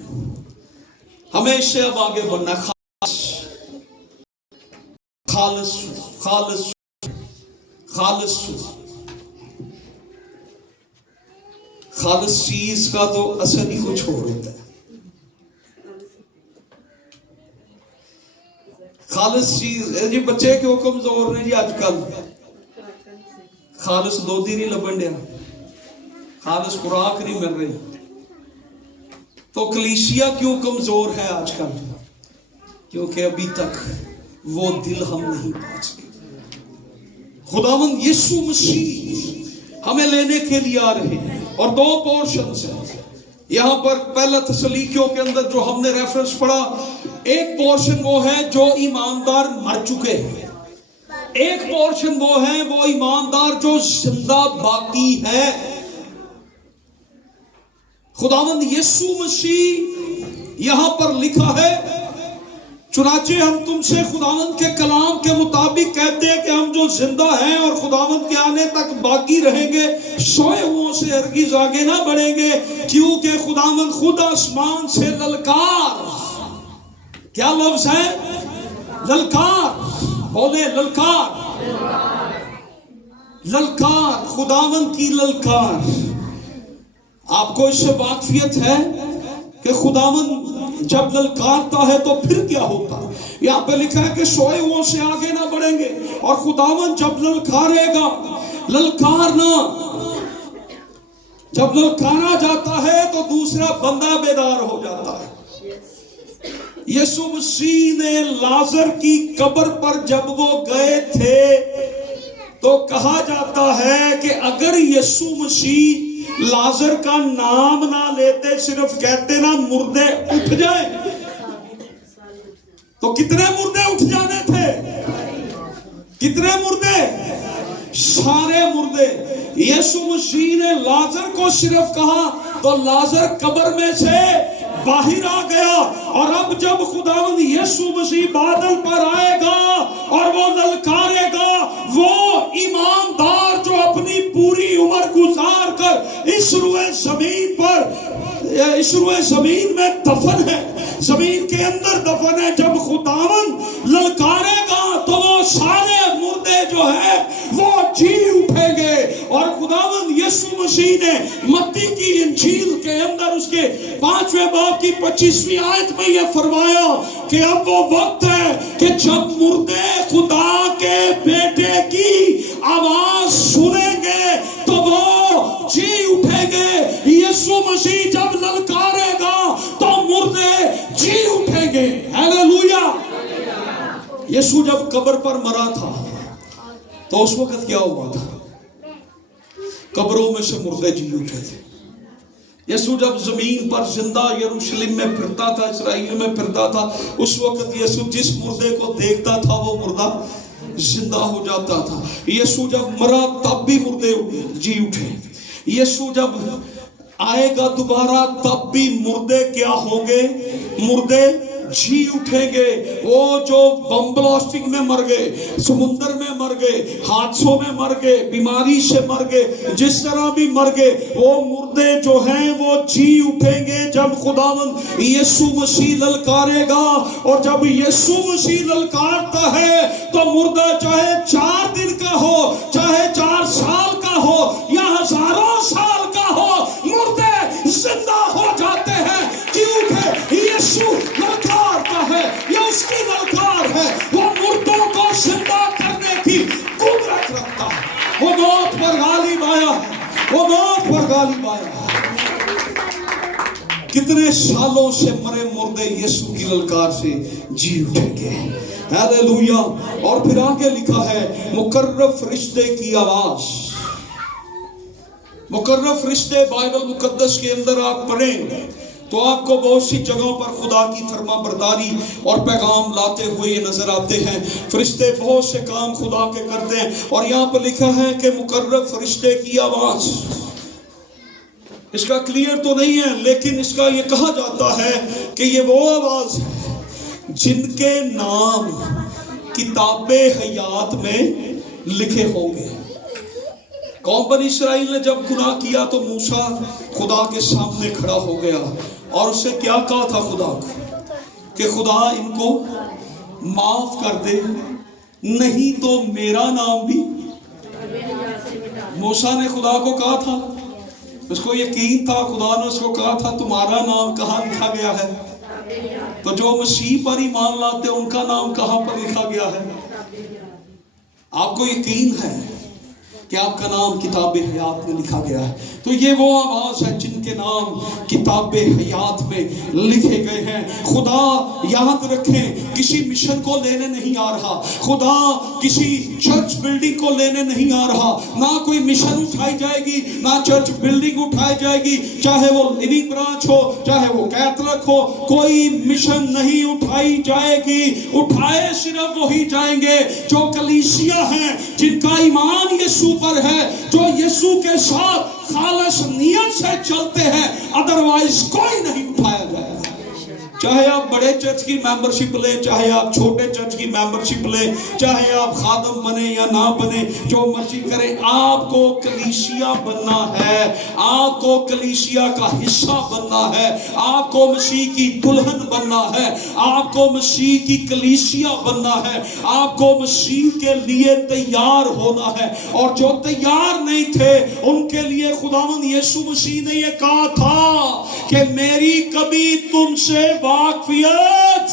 ہمیں اس سے اب آگے بڑھنا ہے۔ خالص خالص خالص خالص چیز کا تو اثر ہی کچھ اور ہوتا ہے۔ خالص چیز جی بچے کے حکم زور نے جی آج کل خالص دودھ ہی نہیں لبن دیا، خالص خوراک نہیں مل رہی، تو کلیسیا کیوں کمزور ہے آج کل؟ کیونکہ ابھی تک وہ دل ہم نہیں پہنچ گئے۔ خداوند یسوع مسیح ہمیں لینے کے لیے آ رہے ہیں، اور 2 پورشنز ہیں یہاں پر۔ پہلا تسلیکیوں کے اندر جو ہم نے ریفرنس پڑھا، ایک پورشن وہ ہے جو ایماندار مر چکے ہیں، ایک پورشن وہ ہے وہ ایماندار جو زندہ باقی ہے۔ خداوند یسوع مسیح یہاں پر لکھا ہے، چنانچہ ہم تم سے خداوند کے کلام کے مطابق کہتے ہیں کہ ہم جو زندہ ہیں اور خداوند کے آنے تک باقی رہیں گے، سوئے ہوں سے ہرگز آگے نہ بڑھیں گے، کیونکہ خداوند خود آسمان سے للکار، کیا لفظ ہے؟ للکار، بولے للکار، للکار، خداوند کی للکار۔ آپ کو اس سے واقفیت ہے کہ خداوند جب للکارتا ہے تو پھر کیا ہوتا؟ یہاں پہ لکھا ہے کہ سوئے ہوں سے آگے نہ بڑھیں گے، اور خداوند جب للکارے گا، للکارنا، جب للکارا جاتا ہے تو دوسرا بندہ بیدار ہو جاتا ہے۔ یسوع مسیح نے لازر کی قبر پر جب وہ گئے تھے تو کہا جاتا ہے کہ اگر یسوع مسیح لازر کا نام نہ لیتے، صرف کہتے نا مردے اٹھ جائیں، تو کتنے مردے اٹھ جانے تھے؟ کتنے مردے؟ سارے مردے۔ یسوع مسیح نے لازر کو صرف کہا تو لازر قبر میں سے باہر آ گیا، اور اب جب خداوند یسوع مسیح بادل پر آئے گا اور وہ للکارے گا، وہ ایماندار جو اپنی پوری عمر گزار کر اس روئے زمین پر، اس روئے زمین میں دفن ہے، زمین کے اندر دفن ہے، جب خداوند للکارے گا تو وہ سارے مردے جو ہے وہ جی اٹھیں گے۔ اور خداوند یسوع مسیح نے متی کی انجیل کے اندر اس کے 5ویں باب کی 25ویں آیت میں یہ فرمایا کہ اب وہ وقت ہے کہ جب مردے خدا کے بیٹے کی آواز سنیں گے تو وہ جی اٹھیں گے۔ یسوع مسیح جب للکارے گا تو مردے جی اٹھیں گے۔ ہیلیلویا۔ यीशु जब कब्र पर मरा था तो उस वक्त क्या हुआ था? कब्रों में से मुर्दे जी उठे थे। यीशु जब जमीन पर जिंदा यरूशलेम में फिरता था, इसराइल में फिरता था, उस वक्त यीशु जिस मुर्दे को देखता था वो मुर्दा जिंदा हो जाता था। यीशु जब मरा तब भी मुर्दे जी उठे। यीशु जब आएगा दोबारा तब भी मुर्दे क्या होंगे? मुर्दे जी उठेंगे। वो जो बम ब्लास्टिंग में मर गए, समुद्र में मर गए, हादसों में मर गए, बीमारी से मर गए, जिस तरह भी मर गए, वो मुर्दे जो हैं वो जी उठेंगे जब खुदावंद यीशु मसीह ललकारेगा। और जब यीशु मसीह ललकारता है तो मुर्दा चाहे 4 दिन का हो, चाहे 4 साल का हो या हजारों साल का हो, मुर्दे जिंदा हो जाते हैं, जी उठे। यीशु ललकारता है, ये उसकी ललकार है। वो मुर्दों को जिंदा करने की कुदरत रखता है। वो मौत पर गालिब आया है, वो मौत पर गालिब आया है। कितने सालों से मरे मुर्दे यीशु की ललकार से जी उठेंगे। हालेलुया। और फिर आगे लिखा है, मुकर्रब फरिश्ते की आवाज। मुकर्रब फरिश्ते बाइबल मुकद्दस के अंदर आप पढ़ें तो आपको बहुत सी जगहों पर खुदा की फर्मा बरदारी और पैगाम लाते हुए ये नजर आते हैं। फरिश्ते बहुत से काम खुदा के करते हैं और यहाँ पर लिखा है कि मुकर्रब फरिश्ते की आवाज। इसका क्लियर तो नहीं है, लेकिन इसका ये कहा जाता है कि ये वो आवाज है जिनके नाम किताबे हयात में लिखे होंगे। कौम बनी इसराइल ने जब गुनाह किया तो मूसा खुदा के सामने खड़ा हो गया और उससे क्या कहा था खुदा को कि खुदा इनको माफ कर दे, नहीं तो मेरा नाम भी। मूसा ने खुदा को कहा था, उसको यकीन था, खुदा ने उसको कहा था तुम्हारा नाम कहाँ लिखा गया है? तो जो मसीह पर ईमान लाते उनका नाम कहाँ पर लिखा गया है? आपको यकीन है कि आपका नाम किताबे हयात में लिखा गया है। तो ये वो आवाज है जिनके नाम किताबे हयात में लिखे गए हैं। खुदा याद रखें, किसी मिशन को लेने नहीं आ रहा, खुदा किसी चर्च बिल्डिंग को लेने नहीं आ रहा। ना कोई मिशन उठाई जाएगी, ना चर्च बिल्डिंग उठाई जाएगी, चाहे वो लिविंग ब्रांच हो, चाहे वो कैथलिक हो, कोई मिशन नहीं उठाई जाएगी। उठाए सिर्फ वही जाएंगे जो कलीसिया हैं, जिनका ईमान यीशु पर है, जो यीशु के साथ खालस नियत से चलते हैं। अदरवाइज कोई नहीं उठाया जाएगा। चाहे आप बड़े चर्च की मेंबरशिप लें, चाहे आप छोटे चर्च की मेंबरशिप लें, चाहे आप खादम बने या ना बने, जो मर्जी करें, आपको कलीसिया बनना है, आपको कलीसिया का हिस्सा बनना है, आपको मसीह की दुल्हन बनना है, आपको मसीह की कलीसिया बनना है, आपको मसीह के लिए तैयार होना है। और जो तैयार नहीं थे उनके लिए खुदावंद यीशु मसीह ने ये कहा था कि मेरी कभी तुमसे वाकफियत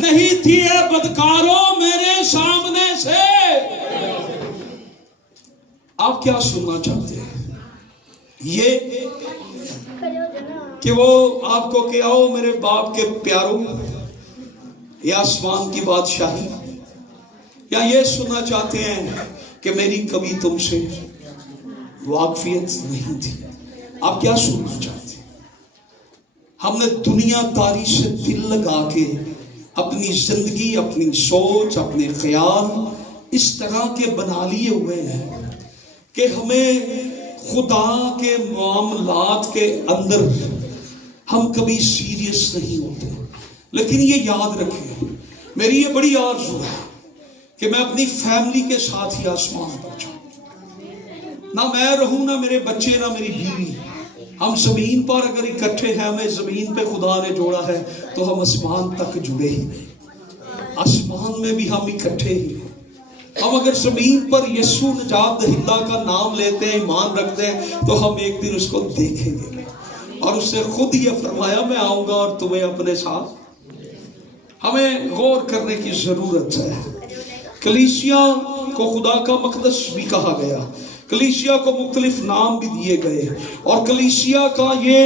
नहीं थी है बदकारों मेरे सामने से। आप क्या सुनना चाहते हैं? ये कि वो आपको कि आओ मेरे बाप के प्यारों, या आसमान की बादशाही, या ये सुनना चाहते हैं कि मेरी कभी तुमसे वाकफियत नहीं थी? आप क्या सुनना चाहते हैं? हमने दुनियादारी से दिल लगा के अपनी जिंदगी, अपनी सोच, अपने ख्याल इस तरह के बना लिए हुए हैं कि हमें खुदा के मामलात के अंदर हम कभी सीरियस नहीं होते। लेकिन ये याद रखें, मेरी ये बड़ी आरज़ू है कि मैं अपनी फैमिली के साथ ही आसमान पर जाऊं। ना मैं रहूं, ना मेरे बच्चे, ना मेरी बीवी। हम जमीन पर अगर इकट्ठे हैं, हमें जमीन पे खुदा ने जोड़ा है, तो हम आसमान तक जुड़े ही नहीं। आसमान में भी हम इकट्ठे ही हैं। हम अगर जमीन पर यीशु नजात दहिंदा का नाम लेते हैं, ईमान रखते हैं, तो हम एक दिन उसको देखेंगे और उससे खुद ये फरमाया, मैं आऊंगा और तुम्हें अपने साथ। हमें गौर करने की जरूरत है। कलीसिया को खुदा का मकदस भी कहा गया। कलीसिया को मुख्तलिफ नाम भी दिए गए, और कलीसिया का ये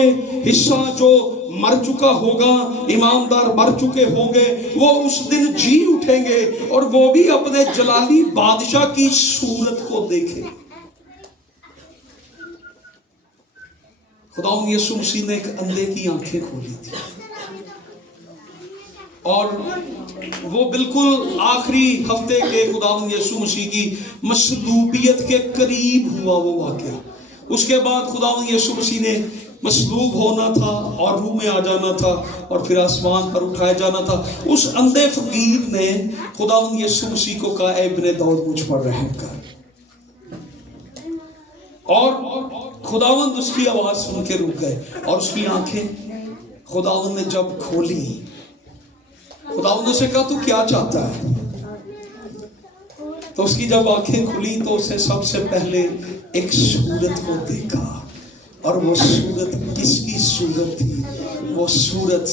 हिस्सा जो मर चुका होगा, ईमानदार मर चुके होंगे, वो उस दिन जी उठेंगे और वो भी अपने जलाली बादशाह की सूरत को देखें। खुदावंद यीशु मसीह ने एक अंधे की आंखें खोली थी, और वो बिल्कुल आखिरी हफ्ते के खुदावंद यीशु मसीह की मसलूबियत के करीब हुआ वो वाक़या। उसके बाद खुदावंद यीशु मसीह ने मसलूब होना था और रूह में आ जाना था और फिर आसमान पर उठाया जाना था। उस अंधे फकीर ने खुदावंद यीशु मसीह को कहा, ऐ इब्ने दाऊद मुझ पर रहम कर। और खुदावंद उसकी आवाज सुन के रुक गए, और उसकी आंखें खुदावंद ने जब खोली, खुदावंद ने उसे कहा तू क्या चाहता है? तो उसकी जब आंखें खुली तो उसने सबसे पहले एक सूरत को देखा, और वो सूरत किसकी सूरत थी? वो सूरत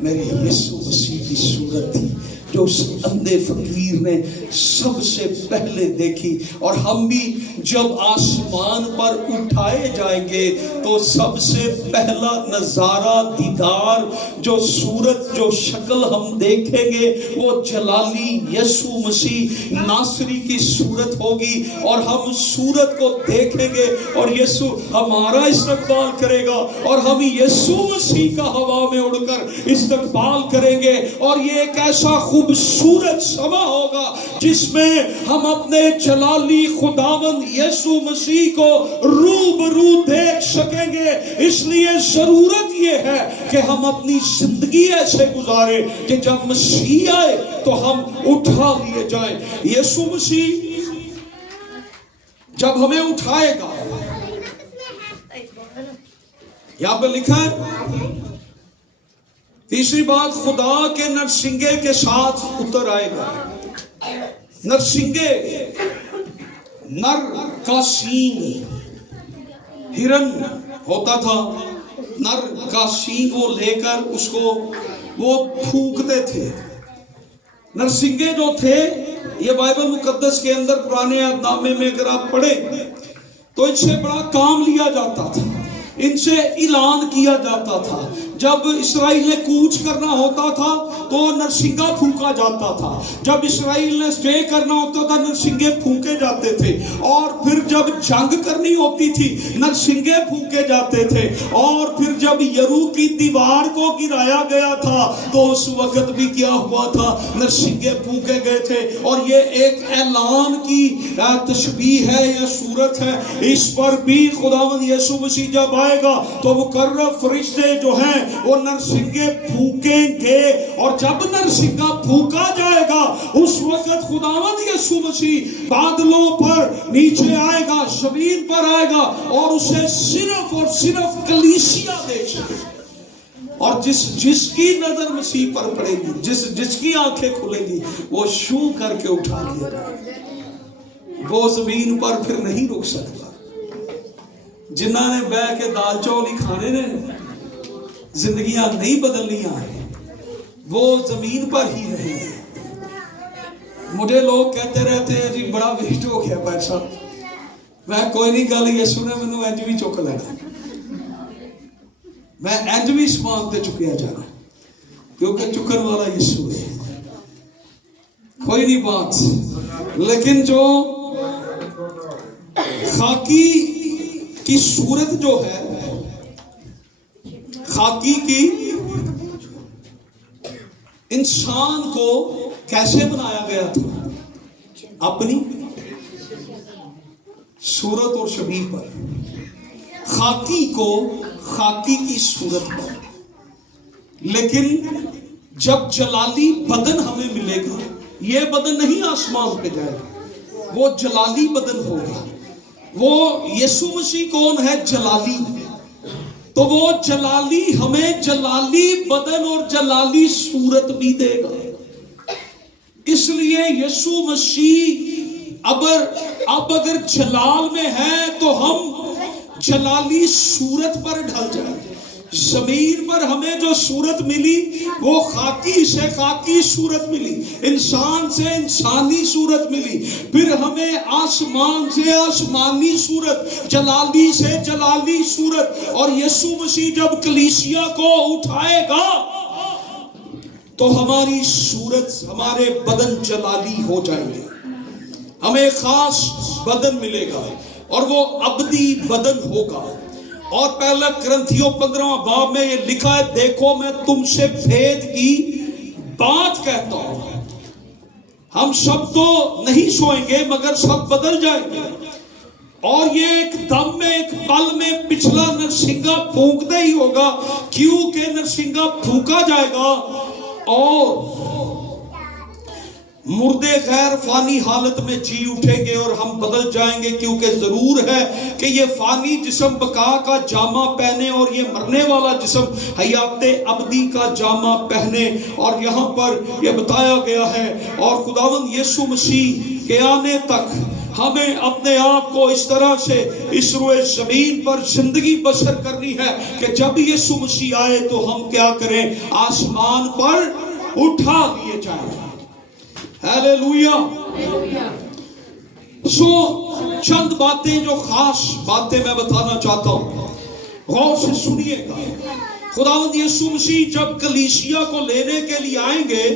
मेरे यीशु मसीह की सूरत थी, जो उस अंधे फकीर ने सबसे पहले देखी। और हम भी जब आसमान पर उठाए जाएंगे तो सबसे पहला नजारा, दीदार, जो सूरत, जो शक्ल हम देखेंगे वो जलाली यीशु मसीह नासरी की सूरत होगी। और हम सूरत को देखेंगे और यीशु हमारा इस्तकबाल करेगा, और हम यीशु मसीह का हवा में उड़कर इस्तकबाल करेंगे। और ये एक ऐसा खूबसूरत समा होगा जिसमें हम अपने जलाली खुदावंद यीशु मसीह को रूबरू देख सकेंगे। इसलिए जरूरत ये है कि हम अपनी जिंदगी ऐसे गुजारे कि जब मसीह आए तो हम उठा लिए जाएं। यीशु मसीह जब हमें उठाएगा, यहां पर लिखा है तीसरी बात, खुदा के नरसिंगे के साथ उतर आएगा। नरसिंगे, नर का सींग, हिरन होता था, नर का सींग वो लेकर उसको वो फूंकते थे। नरसिंगे जो थे, ये बाइबल मुकद्दस के अंदर पुराने नामे में अगर आप पढ़े तो इनसे बड़ा काम लिया जाता था, इनसे ऐलान किया जाता था। जब इस्राएल ने कूच करना होता था तो नरसिंगा फूंका जाता था, जब इस्राएल ने स्टे करना होता था नरसिंगे फूंके जाते थे, और फिर जब जंग करनी होती थी नरसिंगे फूंके जाते थे, और फिर जब यरू की दीवार को गिराया गया था तो उस वक्त भी क्या हुआ था? नरसिंगे फूंके गए थे। और ये एक ऐलान की तशबीह है या सूरत है। इस पर भी खुदावंद यीशु मसीह जब आएगा तो मुकर्रब फरिश्ते जो हैं वो नरसिंगे फूकेंगे, और जब नरसिंगा फूका जाएगा उस वक्त खुदावंद यीशु मसीह बादलों पर नीचे आएगा, जमीन पर आएगा, और उसे सिर्फ और सिर्फ कलीसिया देखेगी। और जिसकी नजर मसीह पर पड़ेगी, जिसकी आंखें खुलेगी, वो शू करके उठा लिया जाएगा। वो जमीन पर फिर नहीं रुक सकता। जिन्हों ने बह के दाल चौल ही खाने ने, जिंदगियां नहीं बदलनियां, वो जमीन पर ही रहेंगे। मुझे लोग कहते रहते हैं जी बड़ा वेट हो गया भाई साहब, मैं कोई नहीं, गल यीशु ने मैनू इंज भी चुक लेना, मैं इंज भी समान ते चुकिया जाना, क्योंकि चुकन वाला यीशु है। कोई नहीं बात। लेकिन जो खाकी की सूरत जो है, खाकी की इंसान को कैसे बनाया गया था? अपनी सूरत और शबीह पर, खाकी को खाकी की सूरत पर। लेकिन जब जलाली बदन हमें मिलेगा, ये बदन नहीं आसमान पे जाएगा, वो जलाली बदन होगा। वो यीशु मसीह कौन है? जलाली। तो वो जलाली हमें जलाली बदन और जलाली सूरत भी देगा। इसलिए यीशु मसीह अब अगर जलाल में है तो हम जलाली सूरत पर ढल जाएंगे, जमीन पर हमें जो सूरत मिली वो खाकी से खाकी सूरत मिली, इंसान से इंसानी सूरत मिली। फिर हमें आसमान से आसमानी सूरत, जलाली से जलाली सूरत। और यीशु मसीह जब कलीसिया को उठाएगा तो हमारी सूरत, हमारे बदन जलाली हो जाएंगे, हमें खास बदन मिलेगा और वो अबदी बदन होगा। और पहला करंथियों 15वां बाब में ये लिखा है, देखो मैं तुमसे भेद की बात कहता हूं, हम सब तो नहीं सोएंगे मगर सब बदल जाएंगे। और ये एक दम में, एक पल में पिछला नरसिंगा फूंकना ही होगा, क्योंकि नरसिंगा फूंका जाएगा और मुर्दे गैर फानी हालत में जी उठेंगे और हम बदल जाएंगे। क्योंकि जरूर है कि ये फानी जिस्म बका का जामा पहने और ये मरने वाला जिस्म हयाते अबदी का जामा पहने। और यहाँ पर ये बताया गया है, और खुदावंद यीशु मसीह के आने तक हमें अपने आप को इस तरह से इस रुए जमीन पर जिंदगी बसर करनी है कि जब यीशु मसीह आए तो हम क्या करें, आसमान पर उठा लिए जाएं। हालेलुया। चंद बातें, जो खास बातें मैं बताना चाहता हूं, गौर से सुनिएगा। खुदावंद यीशु मसीह जब कलीसिया को लेने के लिए आएंगे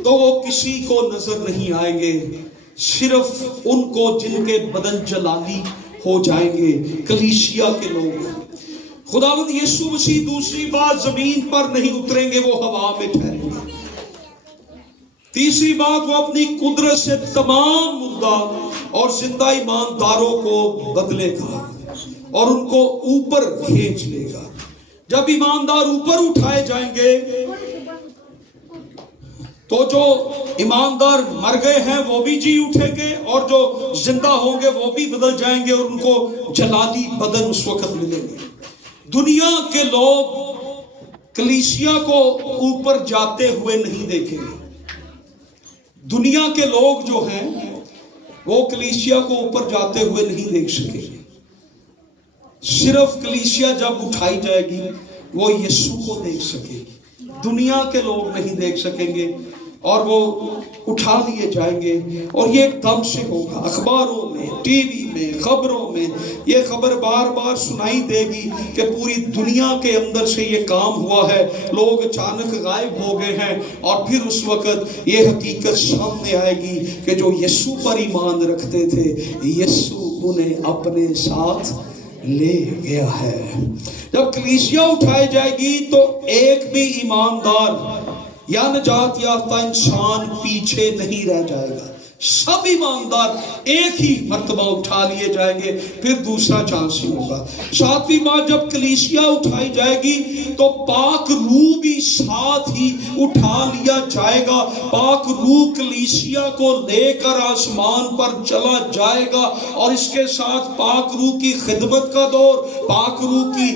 तो वो किसी को नजर नहीं आएंगे, सिर्फ उनको जिनके बदन जलाली हो जाएंगे, कलीसिया के लोग। खुदावंद यीशु मसीह दूसरी बार जमीन पर नहीं उतरेंगे, वो हवा में ठहरेंगे। तीसरी बात, वो अपनी कुदरत से तमाम मुर्दा और जिंदा ईमानदारों को बदलेगा और उनको ऊपर खींच लेगा। जब ईमानदार ऊपर उठाए जाएंगे तो जो ईमानदार मर गए हैं वो भी जी उठेंगे और जो जिंदा होंगे वो भी बदल जाएंगे और उनको जलाली बदन उस वक्त मिलेंगे। दुनिया के लोग कलीसिया को ऊपर जाते हुए नहीं देखेंगे। दुनिया के लोग जो हैं वो कलीसिया को ऊपर जाते हुए नहीं देख सकेंगे। सिर्फ कलीसिया जब उठाई जाएगी वो यीशु को देख सकेगी, दुनिया के लोग नहीं देख सकेंगे। और वो उठा लिए जाएंगे और ये एकदम से होगा। अखबारों में, टीवी में, खबरों में ये खबर बार बार सुनाई देगी कि पूरी दुनिया के अंदर से ये काम हुआ है, लोग अचानक गायब हो गए हैं। और फिर उस वक्त ये हकीकत सामने आएगी कि जो यीशु पर ईमान रखते थे, यीशु उन्हें अपने साथ ले गया है। जब कलीसिया उठाई जाएगी तो एक भी ईमानदार या नजात याफ्ता इंसान पीछे नहीं रह जाएगा, सब ईमानदार एक ही मर्तबा उठा लिए जाएंगे, फिर दूसरा चांस ही होगा। सातवीं बात, जब कलीसिया उठाई जाएगी तो पाक रूह भी साथ ही उठा लिया जाएगा। पाक रूह कलीसिया को लेकर आसमान पर चला जाएगा और इसके साथ पाक रूह की खिदमत का दौर, पाक रूह की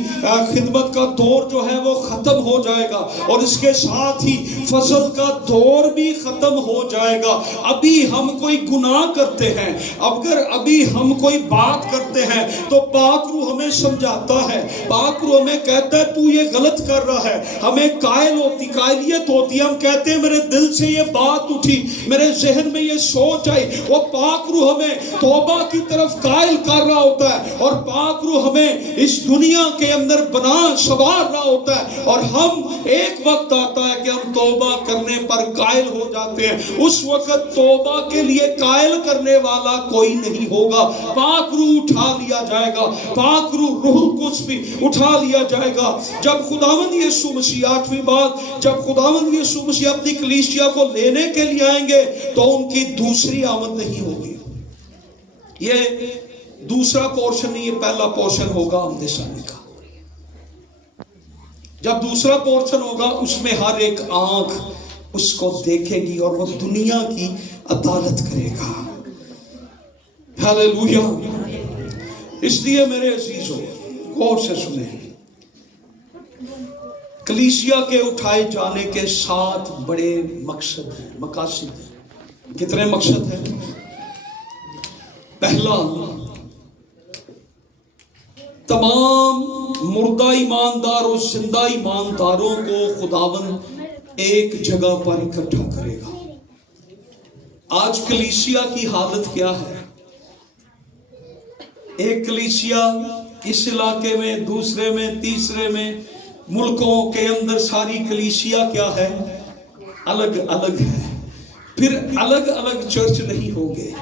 खिदमत का दौर जो है वो खत्म हो जाएगा और इसके साथ ही फजल का दौर भी खत्म हो जाएगा। अभी हम कोई गुनाह करते हैं, अगर अभी हम कोई बात करते हैं तो पाक रूह हमें समझाता है, पाक रूह हमें कहता है तू ये गलत कर रहा है। हमें कायलियत होती है, हम कहते हैं मेरे दिल से ये बात उठी, मेरे जहन में ये सोच आई। वो पाक रूह हमें तौबा की तरफ कायल कर रहा होता है और पाक रूह हमें इस दुनिया के अंदर बना संवार रहा होता है। और हम एक वक्त आता है कि हम तौबा करने पर कायल हो जाते हैं, उस वक्त तौबा के लिए कायल करने वाला कोई नहीं होगा। पाक रूह उठा लिया जाएगा, पाक रूह कुछ भी उठा लिया जाएगा। जब खुदावंद यीशु मसीह, आठवीं बात, जब खुदावंद यीशु मसीह अपनी कलीसिया को लेने के लिए आएंगे तो उनकी दूसरी आमद नहीं होगी। ये दूसरा पोर्शन नहीं, ये पहला पोर्शन होगा आमद सानी का। जब दूसरा पोर्शन होगा उसमें हर एक आंख उसको देखेगी और वो दुनिया की अदालत करेगा। हालेलुया। इसलिए मेरे अजीजों गौर से सुने, कलीसिया के उठाए जाने के 7 बड़े मकसद हैं, मकासद हैं। कितने मकसद हैं? पहला, तमाम मुर्दा ईमानदार और जिंदा ईमानदारों को खुदावन एक जगह पर इकट्ठा करेगा। आज कलीसिया की हालत क्या है? एक कलीसिया इस इलाके में, दूसरे में, तीसरे में, मुल्कों के अंदर सारी कलीसिया क्या है? अलग अलग है। फिर अलग अलग चर्च नहीं होंगे,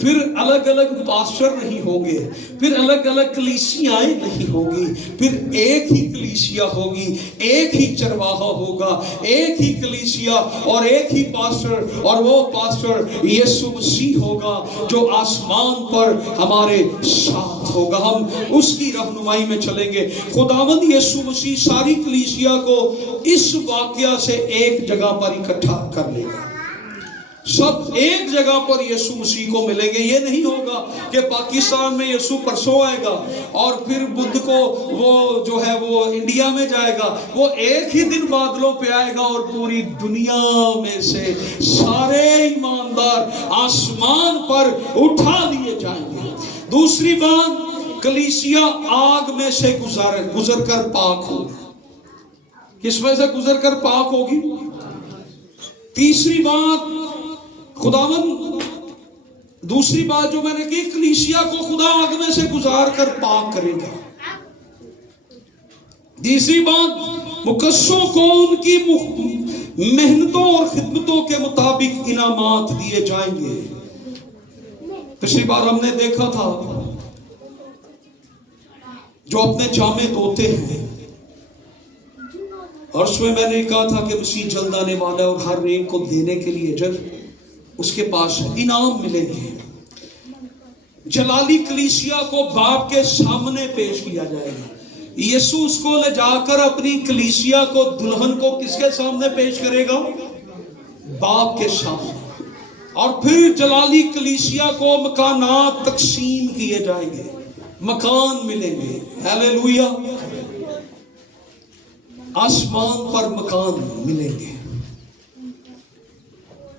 फिर अलग अलग पास्टर नहीं होंगे, फिर अलग अलग कलीसियाएं नहीं होगी, फिर एक ही कलीसिया होगी, एक ही चरवाहा होगा, एक ही कलीसिया और एक ही पास्टर, और वो पास्टर यीशु मसीह होगा जो आसमान पर हमारे साथ होगा। हम उसकी रहनुमाई में चलेंगे। खुदावंद यीशु मसीह सारी कलीसिया को इस वाकया से एक जगह पर इकट्ठा कर लेगा। सब एक जगह पर यीशु मसीह को मिलेंगे। ये नहीं होगा कि पाकिस्तान में यीशु परसों आएगा और फिर बुध को वो जो है वो इंडिया में जाएगा। वो एक ही दिन बादलों पे आएगा और पूरी दुनिया में से सारे ईमानदार आसमान पर उठा लिए जाएंगे। दूसरी बात, कलीसिया आग में से गुजर कर पाक होगी। किस में से गुजर कर पाक होगी? तीसरी बात, खुदावन दूसरी बात जो मैंने की, कलीसिया को खुदा आग में से गुजार कर पाक करेगा। तीसरी बात, मुकस्सों को उनकी मेहनतों और खिदमतों के मुताबिक इनामात दिए जाएंगे। पिछली बार हमने देखा था जो अपने जामे धोते हैं, और उसमें मैंने कहा था कि मसीह जल्द आने वाला है और हर एक को देने के लिए अजर उसके पास इनाम मिलेंगे। जलाली कलीसिया को बाप के सामने पेश किया जाएगा। यीशु उसको ले जाकर अपनी कलीसिया को, दुल्हन को किसके सामने पेश करेगा? बाप के सामने। और फिर जलाली कलीसिया को मकानात तकसीम किए जाएंगे, मकान मिलेंगे। हालेलुया। आसमान पर मकान मिलेंगे।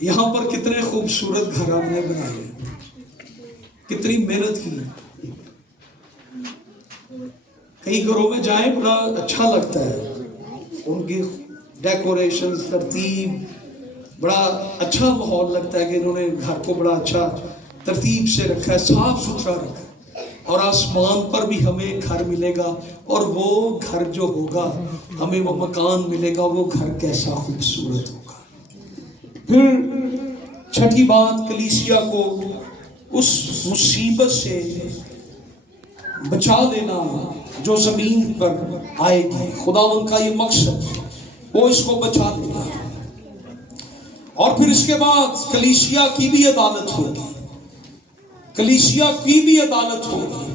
यहां पर कितने खूबसूरत घर हमने बनाए, कितनी मेहनत की। कई घरों में जाएं, बड़ा अच्छा लगता है, उनकी डेकोरेशन, तरतीब, बड़ा अच्छा माहौल लगता है कि इन्होंने घर को बड़ा अच्छा तरतीब से रखा है, साफ सुथरा रखा है। और आसमान पर भी हमें घर मिलेगा, और वो घर जो होगा, हमें वो मकान मिलेगा, वो घर कैसा खूबसूरत होगा। फिर छठी बात, कलीसिया को उस मुसीबत से बचा लेना जो जमीन पर आएगी। खुदावंद का ये मकसद, वो इसको बचा लेगा। और फिर इसके बाद कलीसिया की भी अदालत होगी, कलीसिया की भी अदालत होगी।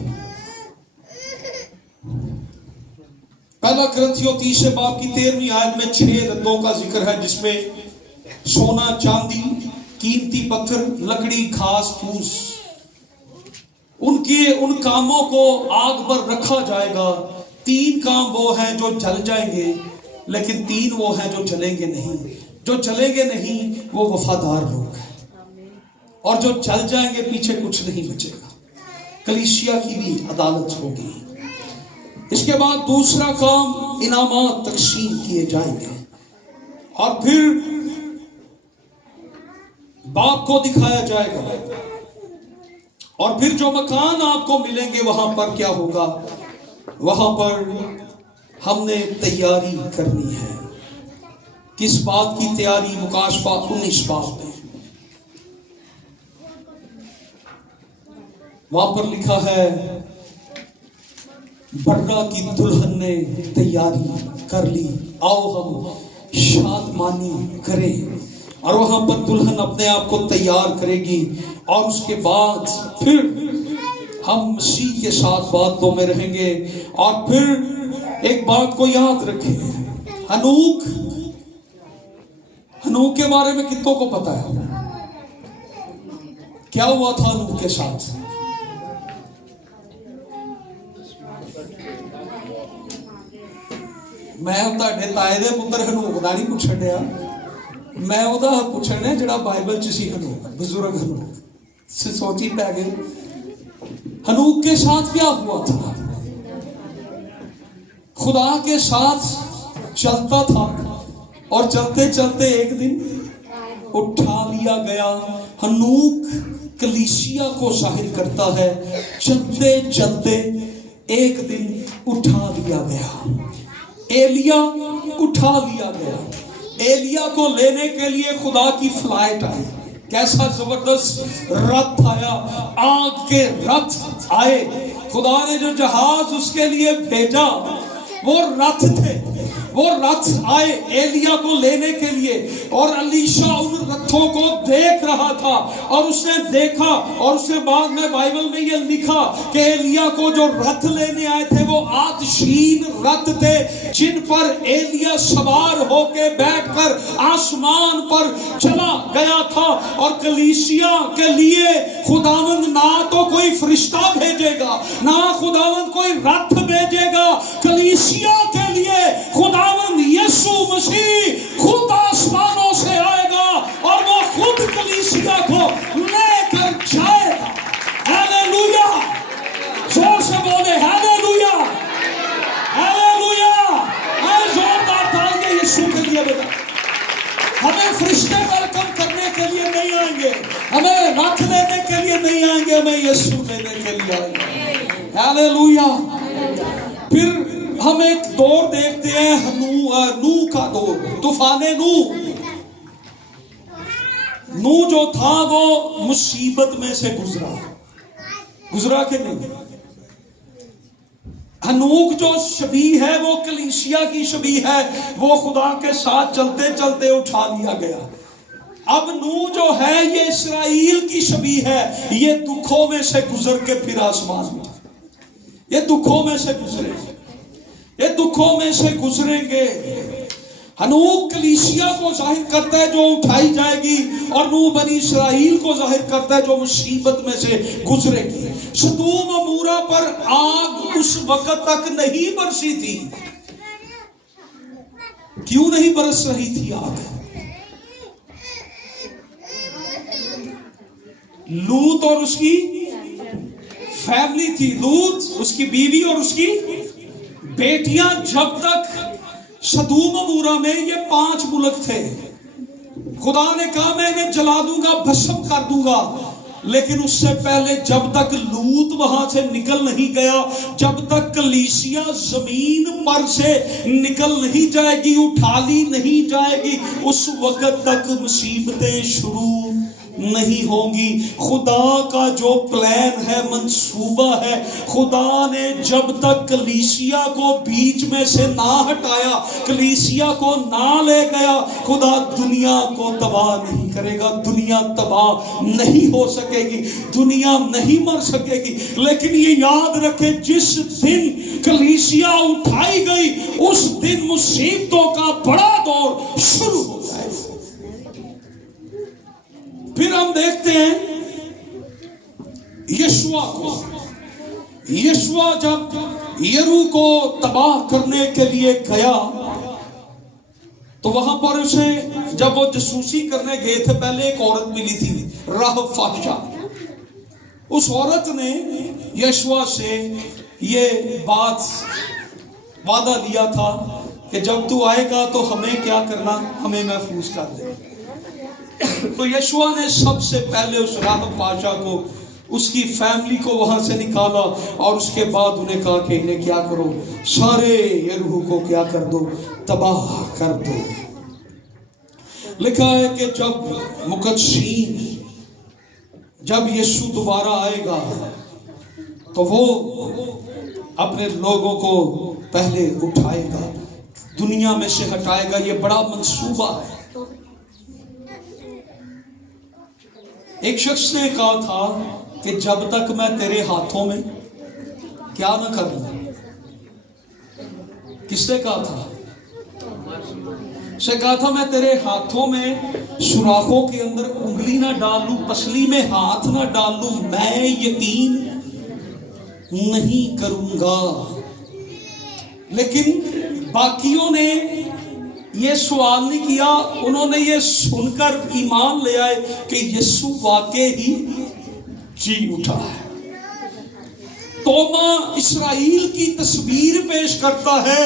पहला कुरिन्थियों 3 बाब की 13वीं आयत में 6 रत्नों का जिक्र है, जिसमें सोना, चांदी, कीमती पत्थर, लकड़ी, घास फूस, उनके उन कामों को आग पर रखा जाएगा। 3 काम वो हैं जो जल जाएंगे, लेकिन 3 वो हैं जो जलेंगे नहीं। जो जलेंगे नहीं वो वफादार लोग हैं, और जो जल जाएंगे पीछे कुछ नहीं बचेगा। कलीसिया की भी अदालत होगी। इसके बाद दूसरा काम, इनामात तकसीम किए जाएंगे। और फिर बाप को दिखाया जाएगा, और फिर जो मकान आपको मिलेंगे वहां पर क्या होगा? वहां पर हमने तैयारी करनी है। किस बात की तैयारी? मुकाशफा 19 बाब में वहां पर लिखा है, बर्रा की दुल्हन ने तैयारी कर ली, आओ हम शादमानी करें। और वहां पर दुल्हन अपने आप को तैयार करेगी, और उसके बाद फिर हम मसीह के साथ बातों में रहेंगे। और फिर एक बात को याद रखें, हनूक के बारे में कितनों को पता है? क्या हुआ था हनूक के साथ? मैं ਤੁਹਾਡੇ ਤਾਏ ਦੇ ਪੁੱਤਰ ਹਨੂਕ ਦਾ ਨਹੀਂ ਪੁੱਛਣ ਡਿਆ, मैं ਉਹਦਾ ਪੁੱਛਣਾ ਜਿਹੜਾ ਬਾਈਬਲ ਚ ਸੀ, हनूक, बुजुर्ग हनूक से सोची पै गए। हनूक के साथ क्या हुआ था? खुदा के साथ चलता था और चलते चलते एक दिन उठा लिया गया। हनूक कलीसिया को जाहिर करता है, चलते चलते एक दिन उठा लिया गया। एलिया उठा लिया गया। एलिया को लेने के लिए खुदा की फ्लाइट आई। कैसा जबरदस्त रथ आया, आग के रथ आए। खुदा ने जो जहाज उसके लिए भेजा वो रथ थे, वो रथ आए एलिया को लेने के लिए। और अलीशा उन रथों को देख रहा था और उसने देखा, और उसने बाद में बाइबल में ये लिखा कि एलिया को जो रथ लेने आए थे वो आतशीन रथ थे, जिन पर एलिया सवार होके बैठकर आसमान पर चला गया था। और कलीसिया के लिए खुदावंद ना तो कोई फरिश्ता भेजेगा, ना खुदावंद कोई रथ भेजेगा। कलीसिया के लिए खुदावंद यीशु मसीह खुद आसमानों से आएगा और वो खुद कलीसिया को लेकर जाएगा। हालेलुया, जोर से बोले हालेलुया, हालेलुया। जोरदार तालियां यीशु के लिए बेटा। हमें फरिश्ते वेलकम करने के लिए नहीं आएंगे, हमें रथ लेने के लिए नहीं आएंगे, हमें यीशु लेने के लिए आएंगे। हालेलुया। फिर हम एक दौर देखते हैं, नूह का दौर, तूफाने नूह जो था वो मुसीबत में से गुजरा के नहीं। हनूक जो शबीह है वो कलीसिया की शबीह है, वो खुदा के साथ चलते चलते उठा लिया गया। अब नूह जो है ये इस्राएल की शबीह है, ये दुखों में से गुजर के फिर आसमान में, ये दुखों में से गुजरेंगे, ये दुखों में से गुजरेंगे। हनूक कलीसिया को जाहिर करता है जो उठाई जाएगी, और नूह बनी इस्राएल को जाहिर करता है जो मुसीबत में से गुजरेगी। सदूम अमूरा पर आग उस वक्त तक नहीं बरसी थी। क्यों नहीं बरस रही थी आग? लूत और उसकी फैमिली थी, लूत, उसकी बीवी और उसकी बेटियां। जब तक सदूम अमूरा में ये 5 मुल्क थे, खुदा ने कहा मैं इन्हें जला दूंगा, भस्म कर दूंगा। लेकिन उससे पहले जब तक लूत वहां से निकल नहीं गया, जब तक कलीसिया जमीन पर से निकल नहीं जाएगी, उठा ली नहीं जाएगी, उस वक्त तक मुसीबतें शुरू नहीं होंगी। खुदा का जो प्लान है, मंसूबा है, खुदा ने जब तक कलीसिया को बीच में से ना हटाया, कलीसिया को ना ले गया, खुदा दुनिया को तबाह नहीं करेगा। दुनिया तबाह नहीं हो सकेगी, दुनिया नहीं मर सकेगी। लेकिन ये याद रखे, जिस दिन कलीसिया उठाई गई उस दिन मुसीबतों का बड़ा दौर शुरू हो जाएगा। फिर हम देखते हैं यशुआ को। यशुआ जब यरू को तबाह करने के लिए गया तो वहां पर उसे, जब वो जासूसी करने गए थे, पहले एक औरत मिली थी, राहब फाहिशा। उस औरत ने यशुआ से ये वादा लिया था कि जब तू आएगा तो हमें क्या करना, हमें महफूज कर दे। तो यशुआ ने सबसे पहले उस राहब बादशाह को, उसकी फैमिली को वहां से निकाला और उसके बाद उन्हें कहा कि इन्हें क्या करो, सारे यरीहो को क्या कर दो, तबाह कर दो। लिखा है कि जब मुकद्दसीन, जब यीशु दोबारा आएगा तो वो अपने लोगों को पहले उठाएगा, दुनिया में से हटाएगा। ये बड़ा मंसूबा है। एक शख्स ने कहा था कि जब तक मैं तेरे हाथों में क्या ना कर लूं। किसने कहा था? उसने कहा था मैं तेरे हाथों में सुराखों के अंदर उंगली ना डाल लूं, पसली में हाथ ना डाल लूं, मैं यकीन नहीं करूंगा। लेकिन बाकियों ने ये सवाल नहीं किया, उन्होंने ये सुनकर ईमान ले आए कि यीशु वाकई ही जी उठा है। توما اسرائیل کی تصویر پیش کرتا ہے،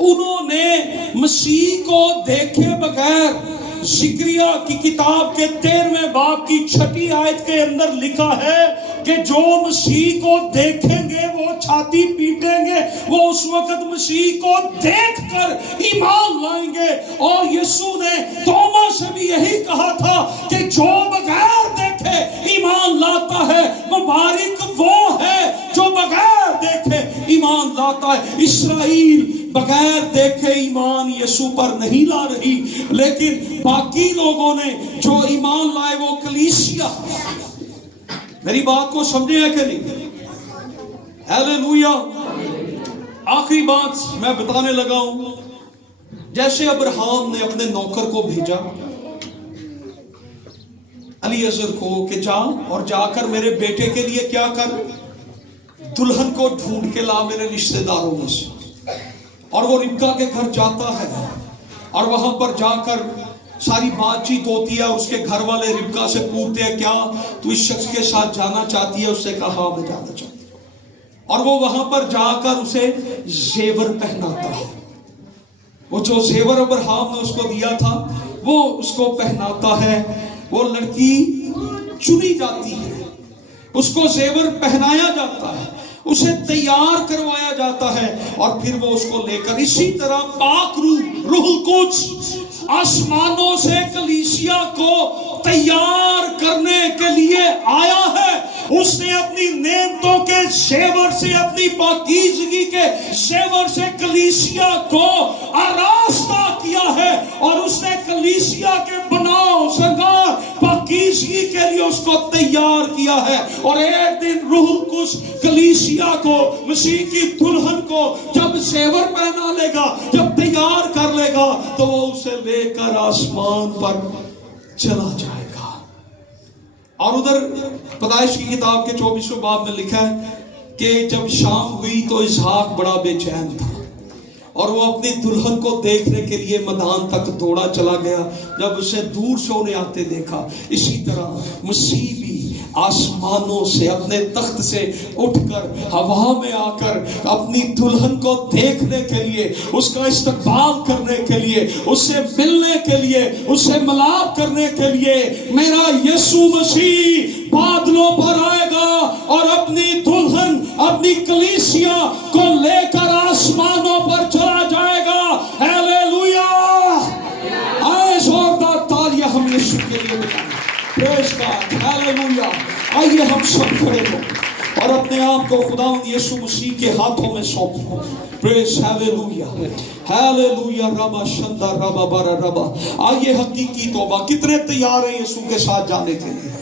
انہوں نے مسیح کو دیکھے بغیر زکریا کی کتاب کے 13ویں باب کی 6 آیت کے اندر لکھا ہے کہ جو مسیح کو دیکھیں گے وہ چھاتی پیٹیں گے، وہ اس وقت مسیح کو دیکھ کر ایمان لائیں گے۔ اور یسوع نے توما سے بھی یہی کہا تھا کہ جو بغیر دیکھے ایمان لاتا ہے، مبارک وہ ہے جو بغیر دیکھے ایمان لاتا ہے۔ اسرائیل بغیر دیکھے ایمان یسوع پر نہیں لا رہی، لیکن باقی لوگوں نے جو ایمان لائے وہ کلیسیا۔ میری بات کو سمجھے ہے کہ نہیں؟ ہیلیلویا۔ آخری بات میں بتانے لگا ہوں، جیسے ابراہیم نے اپنے نوکر کو بھیجا الیعزر کو کہ جا اور جا کر میرے بیٹے کے لیے کیا کر، دلہن کو ڈھونڈ کے لا میرے رشتہ داروں میں سے۔ اور وہ ربکا کے گھر جاتا ہے اور وہاں پر جا کر ساری بات چیت ہوتی ہے۔ اس کے گھر والے ربکا سے پوچھتے ہیں کیا تو اس شخص کے ساتھ جانا چاہتی ہے؟ اس سے کہا ہاں میں جانا چاہتی ہوں۔ اور وہ وہاں پر جا کر اسے زیور پہناتا ہے، وہ جو زیور ابراہیم نے اس کو دیا تھا وہ اس کو پہناتا ہے۔ وہ لڑکی چنی جاتی ہے، اس کو زیور پہنایا جاتا ہے، اسے تیار کروایا جاتا ہے، اور پھر وہ اس کو لے کر اسی طرح پاک روح القدس آسمانوں سے کلیسیا کو تیار کرنے کے لیے آیا ہے۔ اس نے اپنی نعمتوں کے زیور سے، اپنی پاکیزگی کے زیور سے کلیسیا کو آراستہ کیا ہے، اور اس نے کلیسیا کے بناؤ سنگار پاکیزگی کے لیے اس کو تیار کیا ہے۔ اور ایک دن روح القدس کلیسیا کو، مسیح کی دلہن کو جب زیور پہنا لے گا، جب تیار کر لے گا، تو وہ اسے لے کر آسمان پر چلا جائے گا۔ اور ادھر پیدائش کی کتاب کے 24ویں باب میں لکھا ہے کہ جب شام ہوئی تو اسحاق بڑا بے چین تھا، اور وہ اپنی دلہن کو دیکھنے کے لیے میدان تک دوڑا چلا گیا۔ جب اسے دور سے انہیں آتے دیکھا، اسی طرح مسیح بھی آسمانوں سے اپنے تخت سے اٹھ کر ہوا میں آ کر اپنی دلہن کو دیکھنے کے لیے، اس کا استقبال کرنے کے لیے، اس سے ملنے کے لیے، اس سے ملاپ کرنے کے لیے میرا یسوع مسیح بادلوں پر آئے گا اور اپنی دلہن، اپنی کلیسیا کو لے کر آسمانوں پر چلا جائے گا۔ ہیلیلویا۔ آئے زوردار تالیاں ہم یسوع کے لیے بجائیں۔ پریز گاڈ، ہیلیلویا۔ آئیے ہم سب کھڑے ہوں اور اپنے آپ کو خداوند یسوع مسیح کے ہاتھوں میں سونپیں۔ پریز ہیلیلویا، ہیلیلویا۔ ربا شندا ربا بارا ربا۔ آئیے حقیقی توبہ، کتنے تیار ہیں یسوع کے ساتھ جانے کے لیے؟